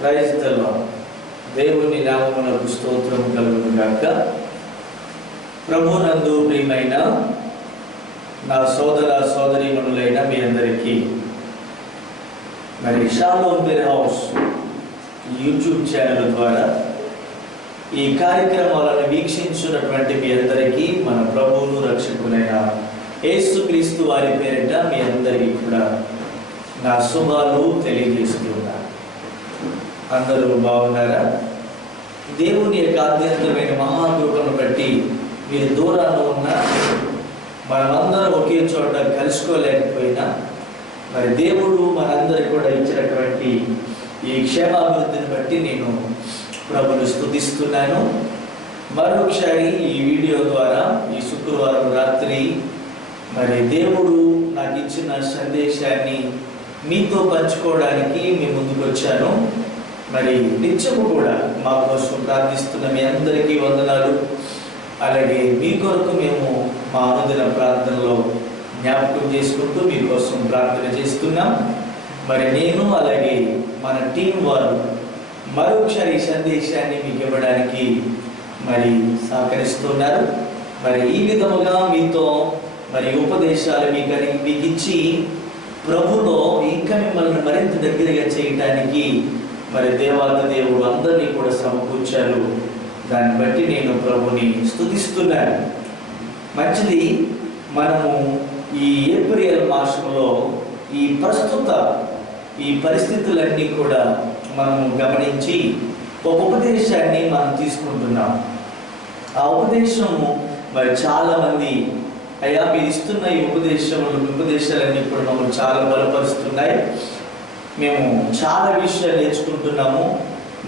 Praise the lord. దేవుని నామమునకు స్తోత్రం కలుగును గాక. ప్రభునందు ప్రియమైన నా సోదర సోదరీమణులైన మీ అందరికీ మరి shalom prayer house YouTube channel ద్వారా ఈ కార్యక్రమాలను వీక్షించున్నటువంటి మీ అందరికీ మన ప్రభువును రక్షకునైన యేసుక్రీస్తు వారి పేరిట మీ అందరికీ కూడా నా శుభాలు తెలియజేస్తున్నాను. అందరూ బాగున్నారా? దేవుని యొక్క అత్యంతమైన మహాకృపను బట్టి మీరు దూరాన్ని ఉన్నా, మనమందరం ఒకే చోట కలుసుకోలేకపోయినా మరి దేవుడు మనందరికి కూడా ఇచ్చినటువంటి ఈ క్షేమాభివృద్ధిని బట్టి నేను ప్రభువును స్తుతిస్తున్నాను. మరొకసారి ఈ వీడియో ద్వారా ఈ శుక్రవారం రాత్రి మరి దేవుడు నాకు ఇచ్చిన సందేశాన్ని మీతో పంచుకోవడానికి మీ ముందుకు వచ్చాను. మరి నిత్యము కూడా మా కోసం ప్రార్థిస్తున్న మీ అందరికీ వందనాలు. అలాగే మీ కొరకు మేము మా అనుదిన ప్రార్థనలో జ్ఞాపకం చేసుకుంటూ మీకోసం ప్రార్థన చేస్తున్నాం. మరి నేను అలాగే మన టీం వారు మరొకసారి ఈ సందేశాన్ని మీకు ఇవ్వడానికి మరి సహకరిస్తున్నారు. మరి ఈ విధముగా మీతో మరి ఉపదేశాలు మీకు ఇచ్చి ప్రభులో ఇంకా మిమ్మల్ని మరింత దగ్గరగా చేయటానికి మరి దేవాది దేవుడు అందరినీ కూడా సమకూర్చారు. దాన్ని బట్టి నేను ప్రభుని స్తుతిస్తున్నాను. మంచిది. మనము ఈ ఏప్రిల్ మాసంలో ఈ ప్రస్తుత ఈ పరిస్థితులన్నీ కూడా మనము గమనించి ఒక ఉపదేశాన్ని మనం తీసుకుంటున్నాం. ఆ ఉపదేశము మరి చాలామంది అయ్యా మీరు ఇస్తున్న ఈ ఉపదేశాలన్నీ కూడా మమ్మల్ని చాలా బలపరుస్తున్నాయి, మేము చాలా విషయాలు నేర్చుకుంటున్నాము,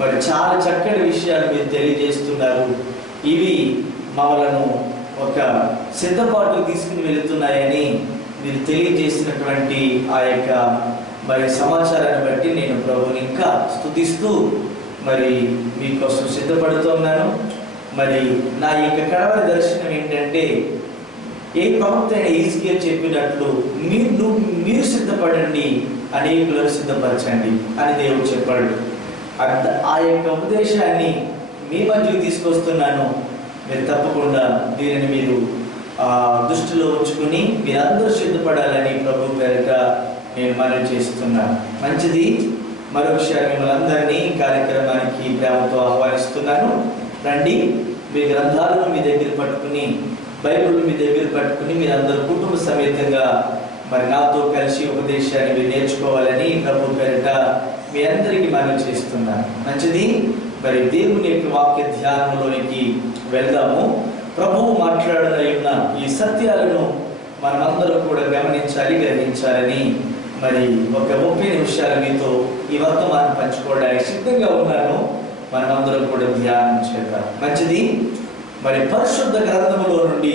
మరి చాలా చక్కటి విషయాలు మీరు తెలియజేస్తున్నారు, ఇవి మమ్మలను ఒక సిద్ధపాటు తీసుకుని వెళుతున్నాయని మీరు తెలియజేసినటువంటి ఆ యొక్క మరి సమాచారాన్ని బట్టి నేను ప్రభుని ఇంకా స్తుతిస్తూ మరి మీకోసం సిద్ధపడుతున్నాను. మరి నా యొక్క కడవరి దర్శనం ఏంటంటే, ఏ ప్రవక్త అయిన హిజ్కియా చెప్పినట్లు మీరు సిద్ధపడండి, అనేకులను సిద్ధపరచండి అని దేవుడు చెప్పాడు. ఆ యొక్క ఉపదేశాన్ని మీ మధ్యకు తీసుకొస్తున్నాను. మీరు తప్పకుండా దీనిని మీరు దృష్టిలో ఉంచుకుని మీరందరూ సిద్ధపడాలని ప్రభు పేరిట నేను మనవి చేస్తున్నాను. మంచిది. మరొకసారి మిమ్మల్ని అందరినీ కార్యక్రమానికి ప్రేమతో ఆహ్వానిస్తున్నాను. రండి, మీ గ్రంథాలను మీ దగ్గర పట్టుకుని, బైబిల్ మీ దగ్గర పట్టుకుని మీరందరూ కుటుంబ సమేతంగా మరి నాతో కలిసి ఉపదేశాన్ని మీరు నేర్చుకోవాలని ప్రభు పేరిట మీ అందరికీ మనవి చేస్తున్నాను. మంచిది. మరి దేవుని యొక్క వాక్య ధ్యానంలోనికి వెళ్దాము. ప్రభువు మాట్లాడనున్న ఈ సత్యాలను మనమందరం కూడా గమనించాలి, గ్రహించాలని మరి ఒక 30 నిమిషాలు మీతో ఈ వర్తమానం పంచుకోవడానికి సిద్ధంగా ఉన్నాను. మనమందరం కూడా ధ్యానం చేద్దాం. మంచిది. మరి పరిశుద్ధ గ్రంథములో నుండి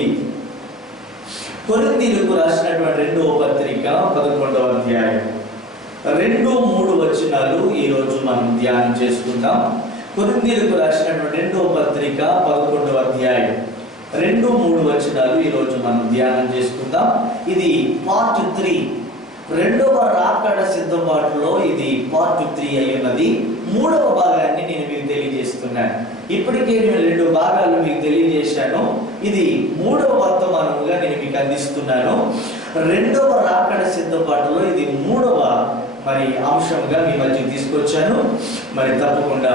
కొరింథీయులకు రాసినటువంటి 2వ పత్రిక 11వ అధ్యాయం 2-3 వచనాలు ఈరోజు మనం ధ్యానం చేసుకుందాం. కొరింథీయులకు రాసినటువంటి 2వ పత్రిక 11వ అధ్యాయం 2-3 వచనాలు ఈరోజు మనం ధ్యానం చేసుకుందాం. ఇది పార్ట్ 3, 2వ రాకడ సిద్ధపాటులో ఇది పార్ట్ 3 అయి ఉన్నది. 3వ భాగాన్ని నేను మీకు తెలియజేస్తున్నాను. ఇప్పటికే నేను 2 భాగాలు మీకు తెలియజేశాను. ఇది 3వ వర్తమానముగా నేను మీకు అందిస్తున్నాను. 2వ రాకడ సిద్ధపాటులో ఇది 3వ మరి అంశంగా మీ మధ్య తీసుకొచ్చాను. మరి తప్పకుండా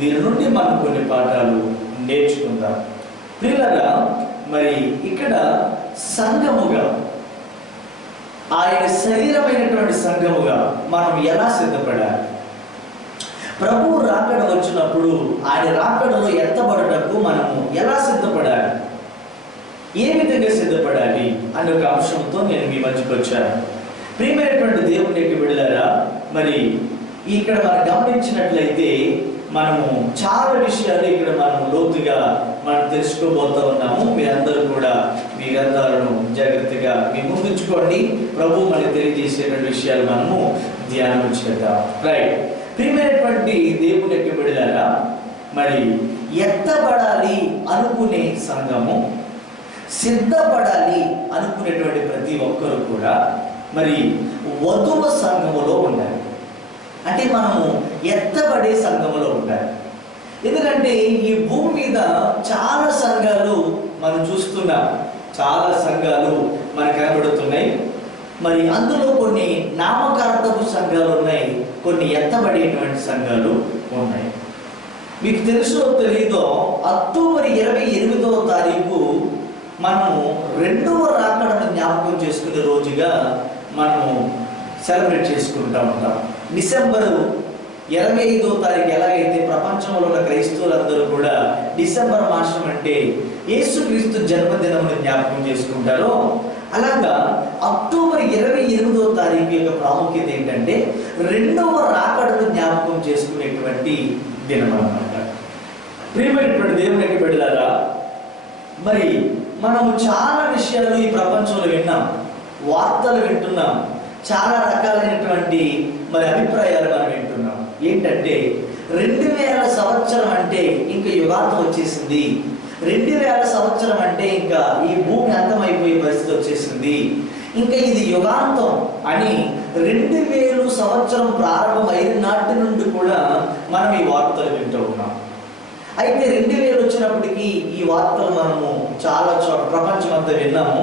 దీని నుండి మనం కొన్ని పాఠాలు నేర్చుకుందాం. ప్రియులారా, మరి ఇక్కడ సంఘముగా, ఆయన శరీరమైనటువంటి సంఘముగా మనం ఎలా సిద్ధపడాలి? ప్రభువు రాకడ వచ్చినప్పుడు ఆయన రాకడలో ఎత్తబడటకు మనము ఎలా సిద్ధపడాలి, ఏ విధంగా సిద్ధపడాలి అనే ఒక అంశంతో నేను మీ మధ్యకు వచ్చాను. ప్రియమైనటువంటి దేవుని యొక్క బిడ్డలారా, మరి ఇక్కడ మనం గమనించినట్లయితే మనము చాలా విషయాలు ఇక్కడ మనం లోతుగా మనం తెలుసుకోబోతూ ఉన్నాము. మీరందరూ కూడా మీ గ్రంథాలను జాగ్రత్తగా మీ ముందుంచుకోండి. ప్రభు మనకి తెలియజేసేటువంటి విషయాలు మనము ధ్యానం చేద్దాం. రైట్. ప్రియమైనటువంటి దేవుని యొక్క బిడ్డలారా, మరి ఎత్తబడాలి అనుకునే సంఘము, సిద్ధపడాలి అనుకునేటువంటి ప్రతి ఒక్కరు కూడా మరి వధువ సంఘములో ఉండాలి. అంటే మనము ఎత్తబడే సంఘములో ఉండాలి. ఎందుకంటే ఈ భూమి మీద చాలా సంఘాలు మనం చూస్తున్నాం, చాలా సంఘాలు మనకు కనబడుతున్నాయి. మరి అందులో కొన్ని నామకార్థపు సంఘాలు ఉన్నాయి, కొన్ని ఎత్తబడేటువంటి సంఘాలు ఉన్నాయి. మీకు తెలుసో తెలీదో అక్టోబర్ 28వ తారీఖు మనము రెండవ రాకడను జ్ఞాపకం చేసుకునే రోజుగా మనము సెలబ్రేట్ చేసుకుంటూ ఉంటాం. డిసెంబరు 25వ తారీఖు ఎలాగైతే ప్రపంచంలో ఉన్న క్రైస్తవులందరూ కూడా డిసెంబర్ మాసం అంటే యేసుక్రీస్తు జన్మదినమును జ్ఞాపకం చేసుకుంటారో, అలాగా అక్టోబర్ 28వ తారీఖు యొక్క ప్రాముఖ్యత ఏంటంటే రెండవ రాకడను జ్ఞాపకం చేసుకునేటువంటి దినం అన్నమాట. ప్రియమైనటువంటి దేవునికి బిడ్డలారా, మరి మనము చాలా విషయాలు ఈ ప్రపంచంలో విన్నాం, వార్తలు వింటున్నాం, చాలా రకాలైనటువంటి మరి అభిప్రాయాలు మనం వింటున్నాం. ఏంటంటే 2000 సంవత్సరం అంటే ఇంకా యుగాంతం వచ్చేసింది, 2000 సంవత్సరం అంటే ఇంకా ఈ భూమి అంతమైపోయే పరిస్థితి వచ్చేసింది, ఇంకా ఇది యుగాంతం అని 2000 సంవత్సరం ప్రారంభం అయిన నాటి నుండి కూడా మనం ఈ వార్తలు వింటూ ఉన్నాం. అయితే 2000 వచ్చినప్పటికీ ఈ వార్తలు మనము చాలా చోట్ల ప్రపంచం అంతా విన్నాము.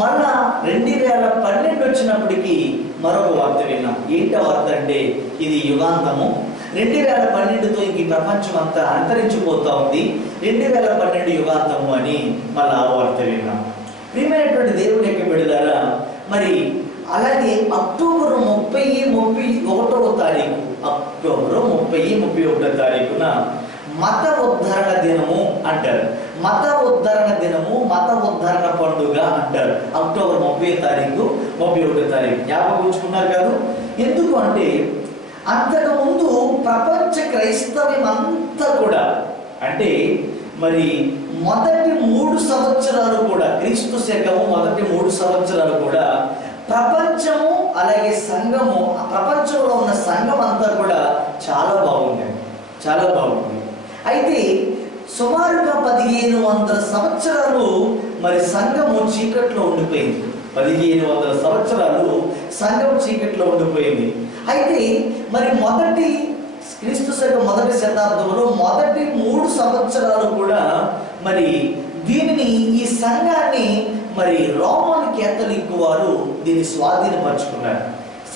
మళ్ళా 2012 వచ్చినప్పటికీ మరొక వార్త విన్నాం. ఏంటి వార్త అంటే ఇది యుగాంతము, 2012తో ఇంక ఈ ప్రపంచం అంతా అంతరించిపోతా ఉంది, 2012 యుగాంతము అని మళ్ళీ ఆ వార్త విన్నాం. ప్రియమైనటువంటి దేవుని యొక్క బిడ్డలారా, మరి అలాగే అక్టోబర్ 30-31వ తారీఖు, అక్టోబర్ 30-31వ తారీఖున మత ఉద్ధరణ దినము అంటారు. మత ఉద్ధరణ దినము, మత ఉద్ధరణ పండుగ అంటారు. అక్టోబర్ 30వ తారీఖు 31వ తారీఖు జ్ఞాపకం ఉంచుకున్నారు కాదు. ఎందుకు అంటే అంతకుముందు ప్రపంచ క్రైస్తవ్యం అంతా కూడా అంటే మరి మొదటి 3 సంవత్సరాలు కూడా, క్రీస్తు శకము మొదటి 3 సంవత్సరాలు కూడా ప్రపంచము అలాగే సంఘము, ప్రపంచంలో ఉన్న సంఘం అంతా కూడా చాలా బాగుంది, చాలా బాగుంది. అయితే సుమారుగా 1500 సంవత్సరాలు మరి సంఘము చీకట్లో ఉండిపోయింది. 1500 సంవత్సరాలు సంఘం చీకట్లో ఉండిపోయింది. అయితే మరి మొదటి క్రీస్తు శకం మొదటి శతాబ్దంలో మొదటి 3 సంవత్సరాలు కూడా మరి దీనిని, ఈ సంఘాన్ని మరి రోమన్ కేథలిక్ వారు దీన్ని స్వాధీనపరుచుకున్నారు.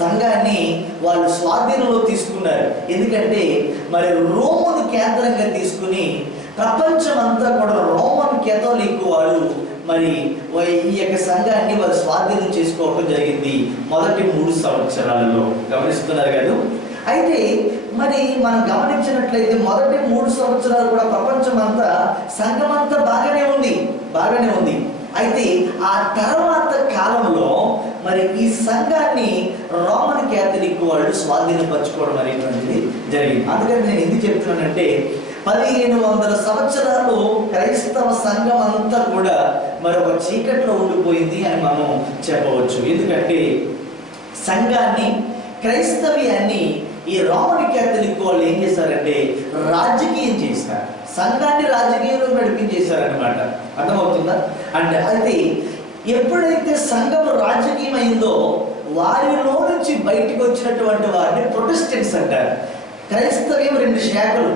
సంఘాన్ని వాళ్ళు స్వాధీనంలో తీసుకున్నారు. ఎందుకంటే మరి రోమను కేంద్రంగా తీసుకుని ప్రపంచం అంతా కూడా రోమన్ కేథలిక్ వారు మరి ఈ యొక్క సంఘాన్ని వారు స్వాధీనం చేసుకోవడం జరిగింది మొదటి 3 సంవత్సరాలలో. గమనిస్తున్నారు కదా. అయితే మరి మనం గమనించినట్లయితే మొదటి 3 సంవత్సరాలు కూడా ప్రపంచం అంతా సంఘం అంతా బాగానే ఉంది. అయితే ఆ తర్వాత కాలంలో మరి ఈ సంఘాన్ని రోమన్ కేథలిక్ వాళ్ళు స్వాధీనపరచుకోవడం అనేటువంటిది జరిగింది. అందుకని నేను ఎందుకు చెప్తున్నానంటే 1500 సంవత్సరాలు క్రైస్తవ సంఘం అంతా కూడా మరొక చీకట్లో ఉండిపోయింది అని మనం చెప్పవచ్చు. ఎందుకంటే సంఘాన్ని, క్రైస్తవ్యాన్ని ఈ రోమన్ కేథలిక్ వాళ్ళు ఏం చేశారంటే రాజకీయం చేశారు, సంఘాన్ని రాజకీయంలో నడిపించేశారనమాట. అర్థమవుతుందా? అంటే అయితే ఎప్పుడైతే సంఘం రాజకీయం అయిందో వారిలో నుంచి బయటికి వచ్చినటువంటి వారిని ప్రొటెస్టెంట్స్ అంటారు. క్రైస్తవ్యం 2 శాఖలు,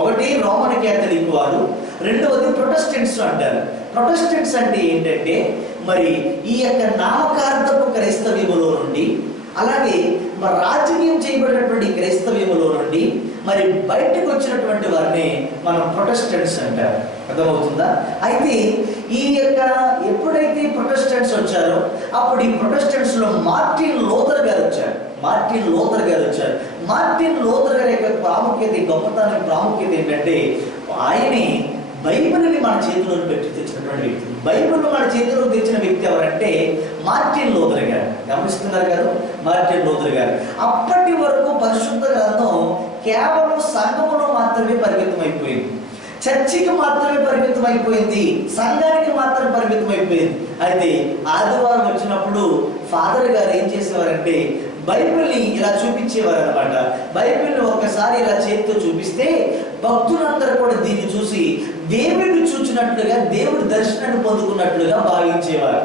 ఒకటి రోమన్ కేథలిక్ వారు, రెండవది ప్రొటెస్టెంట్స్ అంటారు. ప్రొటెస్టెంట్స్ అంటే ఏంటంటే మరి ఈ యొక్క నామకార్థపు క్రైస్తవ్యములో నుండి, అలాగే మరి రాజకీయం చేయబడినటువంటి క్రైస్తవ్యములో నుండి మరి బయటకు వచ్చినటువంటి వారిని మనం ప్రొటెస్టెంట్స్ అంటారు. అర్థమవుతుందా? అయితే ఈ యొక్క ఎప్పుడైతే ప్రొటెస్టెంట్స్ వచ్చారో అప్పుడు ఈ ప్రొటెస్టెంట్స్లో మార్టిన్ లూథర్ గారు వచ్చారు. మార్టిన్ లూథర్ గారి యొక్క ప్రాముఖ్యత, గొప్పతనం ప్రాముఖ్యత ఏంటంటే ఆయనే బైబిల్ని మన చేతిలో పెట్టి తెచ్చినటువంటి వ్యక్తి. బైబిల్ మన చేతిలో తెచ్చిన వ్యక్తి ఎవరంటే మార్టిన్ లూథర్ గారు. గమనిస్తున్నారు కదా, మార్టిన్ లూథర్ గారు. అప్పటి వరకు పరిశుద్ధ గ్రంథం కేవలం సంఘములో మాత్రమే పరిమితం అయిపోయింది, చర్చికి మాత్రమే పరిమితం అయిపోయింది, సంఘానికి మాత్రమే పరిమితం అయిపోయింది. అయితే ఆదివారం వచ్చినప్పుడు ఫాదర్ గారు ఏం చేసేవారంటే బైబిల్ని ఇలా చూపించేవారు అనమాట. బైబిల్ని ఒక్కసారి ఇలా చేతితో చూపిస్తే భక్తులందరూ కూడా దీన్ని చూసి దేవుడిని చూచినట్లుగా, దేవుడి దర్శనాన్ని పొందుకున్నట్లుగా భావించేవారు.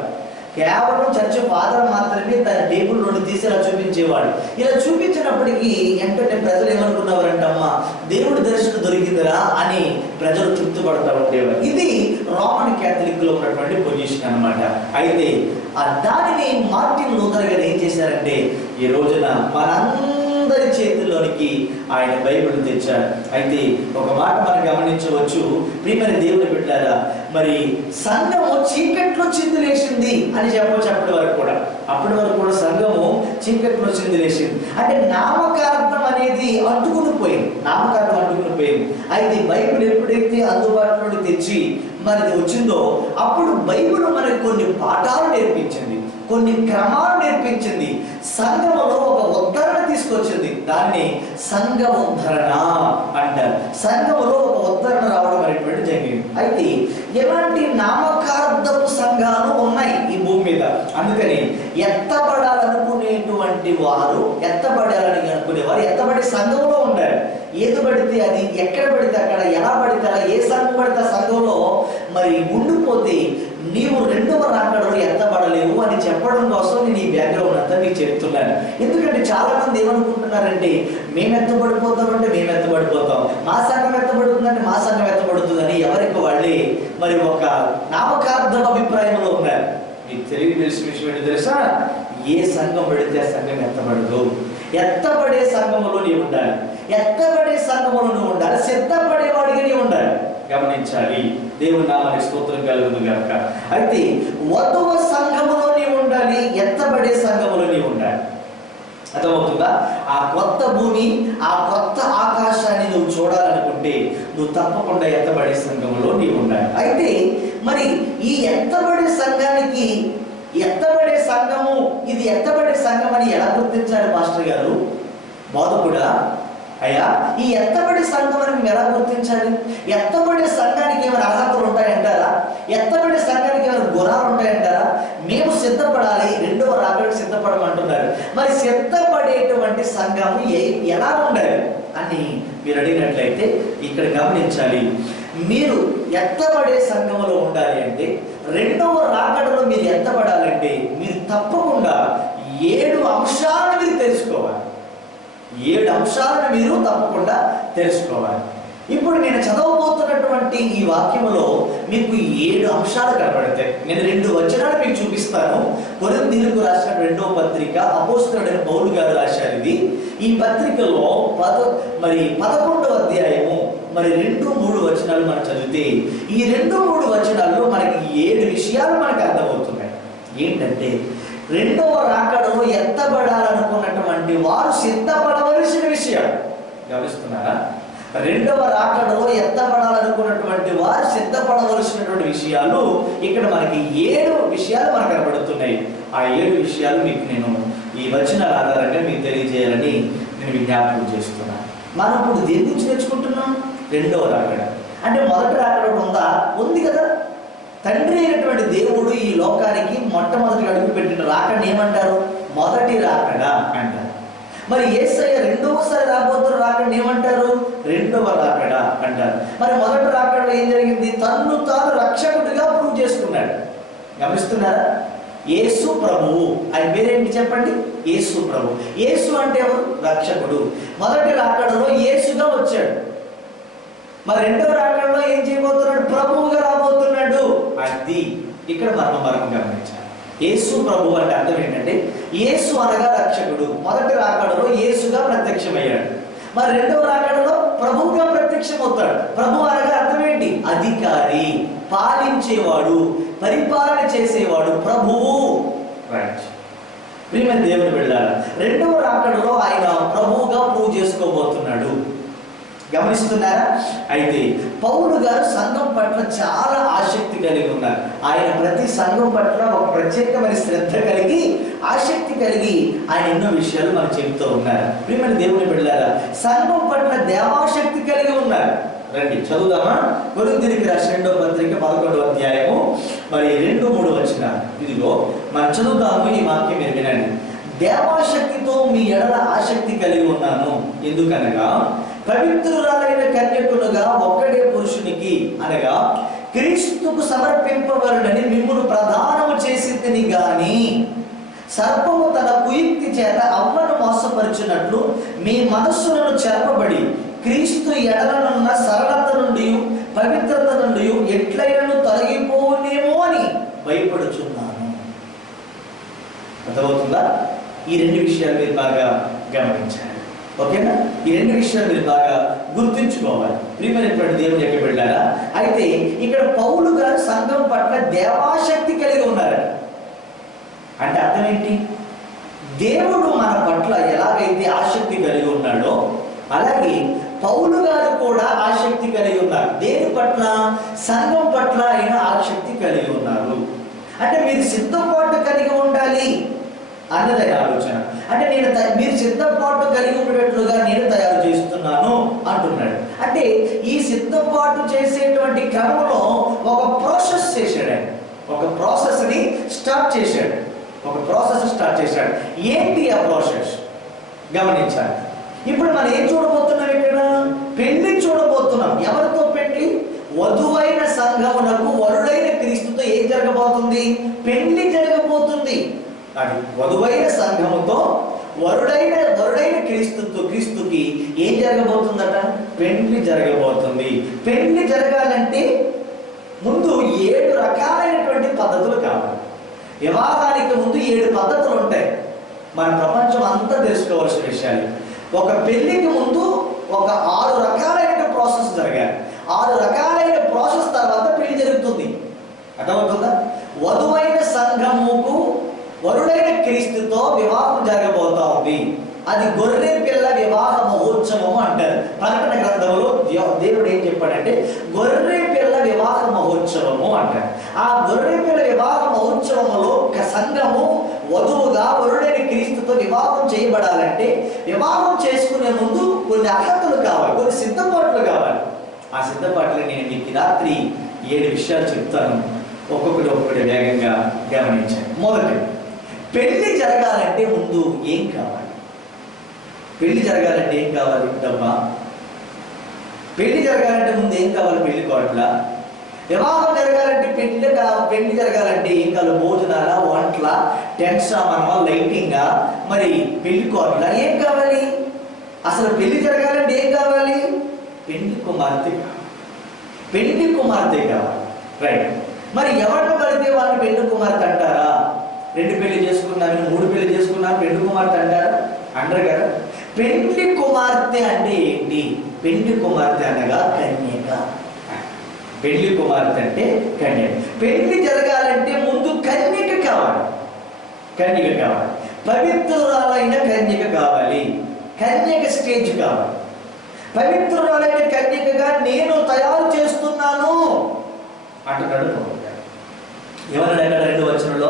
కేవలం చర్చి ఫాదర్ మాత్రమే తన టేబుల్ నుండి తీసి ఇలా చూపించేవాడు. ఇలా చూపించినప్పటికీ వెంటనే ప్రజలు ఏమనుకున్నవారంటమ్మా, దేవుడి దర్శనం దొరికిందిరా అని ప్రజలు తృప్తి పడతా ఉండేవారు. ఇది రోమన్ క్యాథలిక్ లో ఉన్నటువంటి పొజిషన్ అన్నమాట. అయితే దానిని మార్టిన్ లూథర్ గారు ఏం చేశారంటే, ఈ రోజున మనందరి చేతుల్లోనికి ఆయన బైబిల్ తెచ్చారు. అయితే ఒక మాట మనం గమనించవచ్చు, ప్రియమైన దేవుని బిడ్డలారా, మరి సంఘము చీకట్లో చిందులేసింది అని చెప్పవచ్చు. అప్పటి వరకు కూడా సంఘము చీకట్లో చిందులేసింది. అంటే నామకార్థం అనేది అంటుకుని పోయింది. అయితే బైబిల్ ఎప్పుడైతే అందుబాటులోకి తెచ్చి మనది వచ్చిందో, అప్పుడు బైబిల్ మనకి కొన్ని పాఠాలు నేర్పించింది, కొన్ని క్రమాలు నేర్పించింది, సంఘములో ఒక ఉద్ధరణ తీసుకొచ్చింది. దాన్ని సంఘ ఉద్ధరణ అంటారు. సంఘములో ఒక ఉద్ధరణ రావడం అనేటువంటి జరిగింది. అయితే ఎలాంటి నామకార్థపు సంఘాలు ఉన్నాయి ఈ భూమి మీద. అందుకని ఎత్తబడాలనుకునేటువంటి వారు, ఎత్తబడే సంఘంలో ఉంటారు. ఏది పడితే అది, ఎక్కడ పడితే అక్కడ, ఎలా పడితే అలా, ఏ సంఘం పడితే ఆ సంఘంలో మరి ఉండిపోతే నీవు రెండవ రాకడలో ఎత్తబడలేవు అని చెప్పడం కోసం నేను ఈ బ్యాక్గ్రౌండ్ అంతా మీకు చెప్తున్నాను. ఎందుకంటే చాలా మంది ఏమనుకుంటున్నారంటే, మేము ఎత్తబడిపోతాం, మా సంఘం ఎత్తబడుతుందంటే మా సంఘం ఎత్తబడుతుందని ఎవరికి వాళ్ళే మరి ఒక నామకార్థం అభిప్రాయంలో ఉన్నారు. మీకు తెలిసిన విషయం ఏంటో తెలుసా? ఏ సంఘం పడితే ఆ సంఘం ఎత్తబడదు. ఎత్తబడే సంఘములో నీవు ఉండాలి, సిద్ధపడేవాడిగా నీవు ఉండాలి. గమనించాలి. దేవుని నామానికి స్తోత్రం కలుగును గాక. అయితే వధువు సంఘములో నీవు ఉండాలి, ఎత్తబడే సంఘములో నీవు ఉండాలి. అర్థమవుతుందా? ఆ కొత్త భూమి, ఆ కొత్త ఆకాశాన్ని నువ్వు చూడాలనుకుంటే నువ్వు తప్పకుండా ఎత్తబడే సంఘములో నీవు ఉండాలి. అయితే మరి ఈ ఎత్తబడే సంఘానికి, ఎత్తబడే సంఘము, ఇది ఎత్తబడే సంఘం అని ఎలా గుర్తించాలి మాస్టర్ గారు, బోధకుడా? అయ్యా, ఈ ఎత్తబడే సంఘం అని మేము ఎలా గుర్తించాలి? ఎత్తబడే సంఘానికి ఏమైనా అర్హతలు ఉంటాయంటారా? ఎత్తబడే సంఘానికి ఏమైనా గుణాలు ఉంటాయంటారా? మేము సిద్ధపడాలి, రెండవ రాకడకు సిద్ధపడమంటున్నారు. మరి సిద్ధపడేటువంటి సంఘము ఎలా ఉండాలి అని మీరు అడిగినట్లయితే ఇక్కడ గమనించాలి. మీరు ఎత్తబడే సంఘములో ఉండాలి అంటే, రెండవ రాకడలో మీరు ఎత్తబడాలంటే మీరు తప్పకుండా 7 అంశాలను మీరు తెలుసుకోవాలి. 7 అంశాలను మీరు తప్పకుండా తెలుసుకోవాలి. ఇప్పుడు నేను చదవబోతున్నటువంటి ఈ వాక్యములో మీకు 7 అంశాలు కనబడతాయి. నేను 2 వచనాలు మీకు చూపిస్తాను. కొరింథీయులకు రాసిన 2వ పత్రిక, అపోస్తలుడైన పౌలు గారు రాశారు ఇది. ఈ పత్రికలో 11వ అధ్యాయము 2-3 వచనాలు మనం చదివితే, ఈ 2-3 వచనాల్లో మనకి 7 విషయాలు మనకు అర్థమవుతున్నాయి. ఏంటంటే, రెండవ రాకడలో ఎత్తబడాలనుకున్నటువంటి వారు సిద్ధపడవలసిన విషయాలు. గమనిస్తున్నారా? రెండవ రాకడలో ఎత్తబడాలనుకున్నటువంటి వారు సిద్ధపడవలసినటువంటి విషయాలు ఇక్కడ మనకి 7 విషయాలు మనకు కనబడుతున్నాయి. ఆ 7 విషయాలు మీకు నేను ఈ వచనాల ఆధారంగా మీకు తెలియజేయాలని నేను విజ్ఞాపనం చేస్తున్నాను. మనం ఇప్పుడు దేని గురించి నేర్చుకుంటున్నాం? రెండవ రాకడ. అంటే మొదటి రాకడ ఉంది కదా. తండ్రి అయినటువంటి దేవుడు ఈ లోకానికి మొట్టమొదటి అడుగు పెట్టిన రాకడ ఏమంటారు? మొదటి రాకడ అంటారు. మరి యేసయ్య రెండవసారి రాబోతున్న రాకడ ఏమంటారు? రెండవ రాకడ అంటారు. మరి మొదటి రాకడలో ఏం జరిగింది? తన్ను తాను రక్షకుడిగా ప్రూవ్ చేసుకున్నాడు. గమనిస్తున్నారా? యేసు ప్రభువు. ఆయన పేరేంటి చెప్పండి? యేసు ప్రభు. యేసు అంటే ఎవరు? రక్షకుడు. మొదటి రాకడలో యేసుగా వచ్చాడు. మరి రెండవ రాకడలో ఏం చేయబోతున్నాడు? ప్రభువుగా రాబోతున్నాడు. అది ఇక్కడ మర్మం గమనించాలి. యేసు ప్రభు అంటే అర్థం ఏంటంటే, యేసు అనగా రక్షకుడు. మొదటి రాకడలో యేసుగా ప్రత్యక్షమయ్యాడు. మరి రెండవ రాకడలో ప్రభువుగా ప్రత్యక్షమవుతాడు. ప్రభు అనగా అర్థం ఏంటి? అధికారి, పాలించేవాడు, పరిపాలన చేసేవాడు, ప్రభువు. రైట్. ప్రియమైన దేవుని బిడ్డలారా, రెండవ రాకడలో ఆయన ప్రభువుగా ప్రూవ్ చేసుకోబోతున్నాడు. గమనిస్తున్నారా? అయితే పౌలు గారు సంఘం పట్ల చాలా ఆసక్తి కలిగి ఉన్నారు. ఆయన ప్రతి సంఘం పట్ల ఒక ప్రత్యేకమైన శ్రద్ధ కలిగి, ఆసక్తి కలిగి ఆయన ఎన్నో విషయాలు మనకు చెబుతూ ఉన్నారు. ప్రియమైన దేవుని బిడ్డలారా, సంఘం పట్ల దేవాసక్తి కలిగి ఉన్నారు. రండి చదువుదామా? కొరింథీయులకు రాసిన 2వ పత్రిక 11వ అధ్యాయము 2-3 వచనాలు. ఇదిగో మనం చదువుదాము. ఈ వాక్యం మీరు వినండి. దేవాశక్తితో మీ ఎడల ఆసక్తి కలిగి ఉన్నాను. ఎందుకనగా పవిత్రురాలైన కన్యకులుగా ఒక్కడే పురుషునికి, అనగా క్రీస్తుకు సమర్పింపబడునని మిమ్మును ప్రదానము చేసితిని గాని సర్పము తన కుయుక్తి చేత అవ్వను మోసపరిచినట్లు మీ మనస్సులను చెరపబడి క్రీస్తు ఎడలనున్న సరళత నుండి పవిత్రత నుండి ఎట్లైనను తొలగిపోనేమో అని భయపడుచున్నాను. అర్థమవుతుందా? ఈ రెండు విషయాలు మీరు బాగా గమనించాలి. ఓకేనా? ఈ రెండు విషయాలు మీరు బాగా గుర్తుంచుకోవాలి. ప్రియమైనటువంటి దేవుని యొక్క బిడ్డలారా, అయితే ఇక్కడ పౌలు గారు సంఘం పట్ల దేవాశక్తి కలిగి ఉన్నారు. అంటే అర్థం ఏంటి? దేవుడు మన పట్ల ఎలాగైతే ఆసక్తి కలిగి ఉన్నాడో అలాగే పౌలు గారు కూడా ఆసక్తి కలిగి ఉన్నారు. దేని పట్ల? సంఘం పట్ల ఆయన ఆసక్తి కలిగి ఉన్నారు. అంటే మీరు సిద్ధపాటు కలిగి ఉండాలి అన్నది ఆలోచన. అంటే మీరు సిద్ధపాటు కలిగి ఉండేట్లుగా నేను తయారు చేస్తున్నాను అంటున్నాడు. అంటే ఈ సిద్ధపాటు చేసేటువంటి క్రమంలో ఒక ప్రాసెస్ చేశాడు. ఆయన ఒక ప్రాసెస్ని స్టార్ట్ చేశాడు. ఏంటి ఆ ప్రాసెస్? గమనించాలి. ఇప్పుడు మనం ఏం చూడబోతున్నాం? ఇక్కడ పెళ్లి చూడబోతున్నాం. ఎవరితో పెళ్లి? వధువైన సంఘమునకు వరుడైన క్రీస్తుతో ఏం జరగబోతుంది? పెళ్లి జరగబోతుంది. అది వధువైన సంఘముతో వరుడైన క్రీస్తుకి ఏం జరగబోతుందట? పెళ్లి జరగబోతుంది. పెళ్లి జరగాలంటే ముందు 7 రకాలైనటువంటి పద్ధతులు కావాలి. వివాహానికి ముందు 7 పద్ధతులు ఉంటాయి. మన ప్రపంచం అంతా తెలుసుకోవాల్సిన విషయాలు. ఒక పెళ్లికి ముందు ఒక 6 రకాలైన ప్రాసెస్ జరగాలి. 6 రకాలైన ప్రాసెస్ తర్వాత పెళ్లి జరుగుతుంది. అర్థమవుతుందా? వధువైన సంఘముకు వరుడైన క్రీస్తుతో వివాహం జరగబోతా ఉంది. అది గొర్రె పిల్ల వివాహ మహోత్సవము అంటారు. ప్రకటన గ్రంథంలో దేవుడు ఏం చెప్పాడంటే గొర్రె పిల్ల వివాహ మహోత్సవము అంటారు. ఆ గొర్రె పిల్ల వివాహ మహోత్సవములో సంఘము వధువుగా వరుడైన క్రీస్తుతో వివాహం చేయబడాలంటే వివాహం చేసుకునే ముందు కొన్ని అర్హతలు కావాలి, కొన్ని సిద్ధపాట్లు కావాలి. ఆ సిద్ధపాట్లు నేను మీకు రాత్రి 7 విషయాలు చెప్తాను. ఒక్కొక్కటి వేగంగా గమనించాను. మొదటి, పెళ్లి జరగాలంటే ముందు ఏం కావాలి? పెళ్లి జరగాలంటే ఏం కావాలి? డబ్బా. పెళ్లి జరగాలంటే ముందు ఏం కావాలి? పెళ్లి కోట్ల. వివాహం జరగాలంటే పెళ్లి జరగాలంటే ఏం కావాలి? భోజనాల, వంటల, టెంట్ సామాన, లైటింగ్, మరి పెళ్లి కోట్ల ఏం కావాలి? అసలు పెళ్లి జరగాలంటే ఏం కావాలి? పెళ్లి కుమార్తె కావాలి. రైట్. మరి ఎవరిని పడితే వాళ్ళని పెళ్లి కుమార్తె అంటారా? 2 పెళ్లి చేసుకున్నాను, 3 పెళ్లి చేసుకున్నాను, పెళ్లి కుమార్తె అంటారా? అంటారు కదా. పెళ్లి కుమార్తె అంటే ఏంటి? పెళ్లి కుమార్తె అనగా కన్యక. పెళ్లి కుమార్తె అంటే కన్యక. పెళ్లి జరగాలంటే ముందు కన్యక కావాలి. పవిత్రురాలైన కన్యక కావాలి. కన్యక స్టేజ్ కావాలి. పవిత్రురాలైన కన్యకగా నేను తయారు చేస్తున్నాను అంటున్నాడు. ఏమన్నాడు అక్కడ 2వ వచనంలో?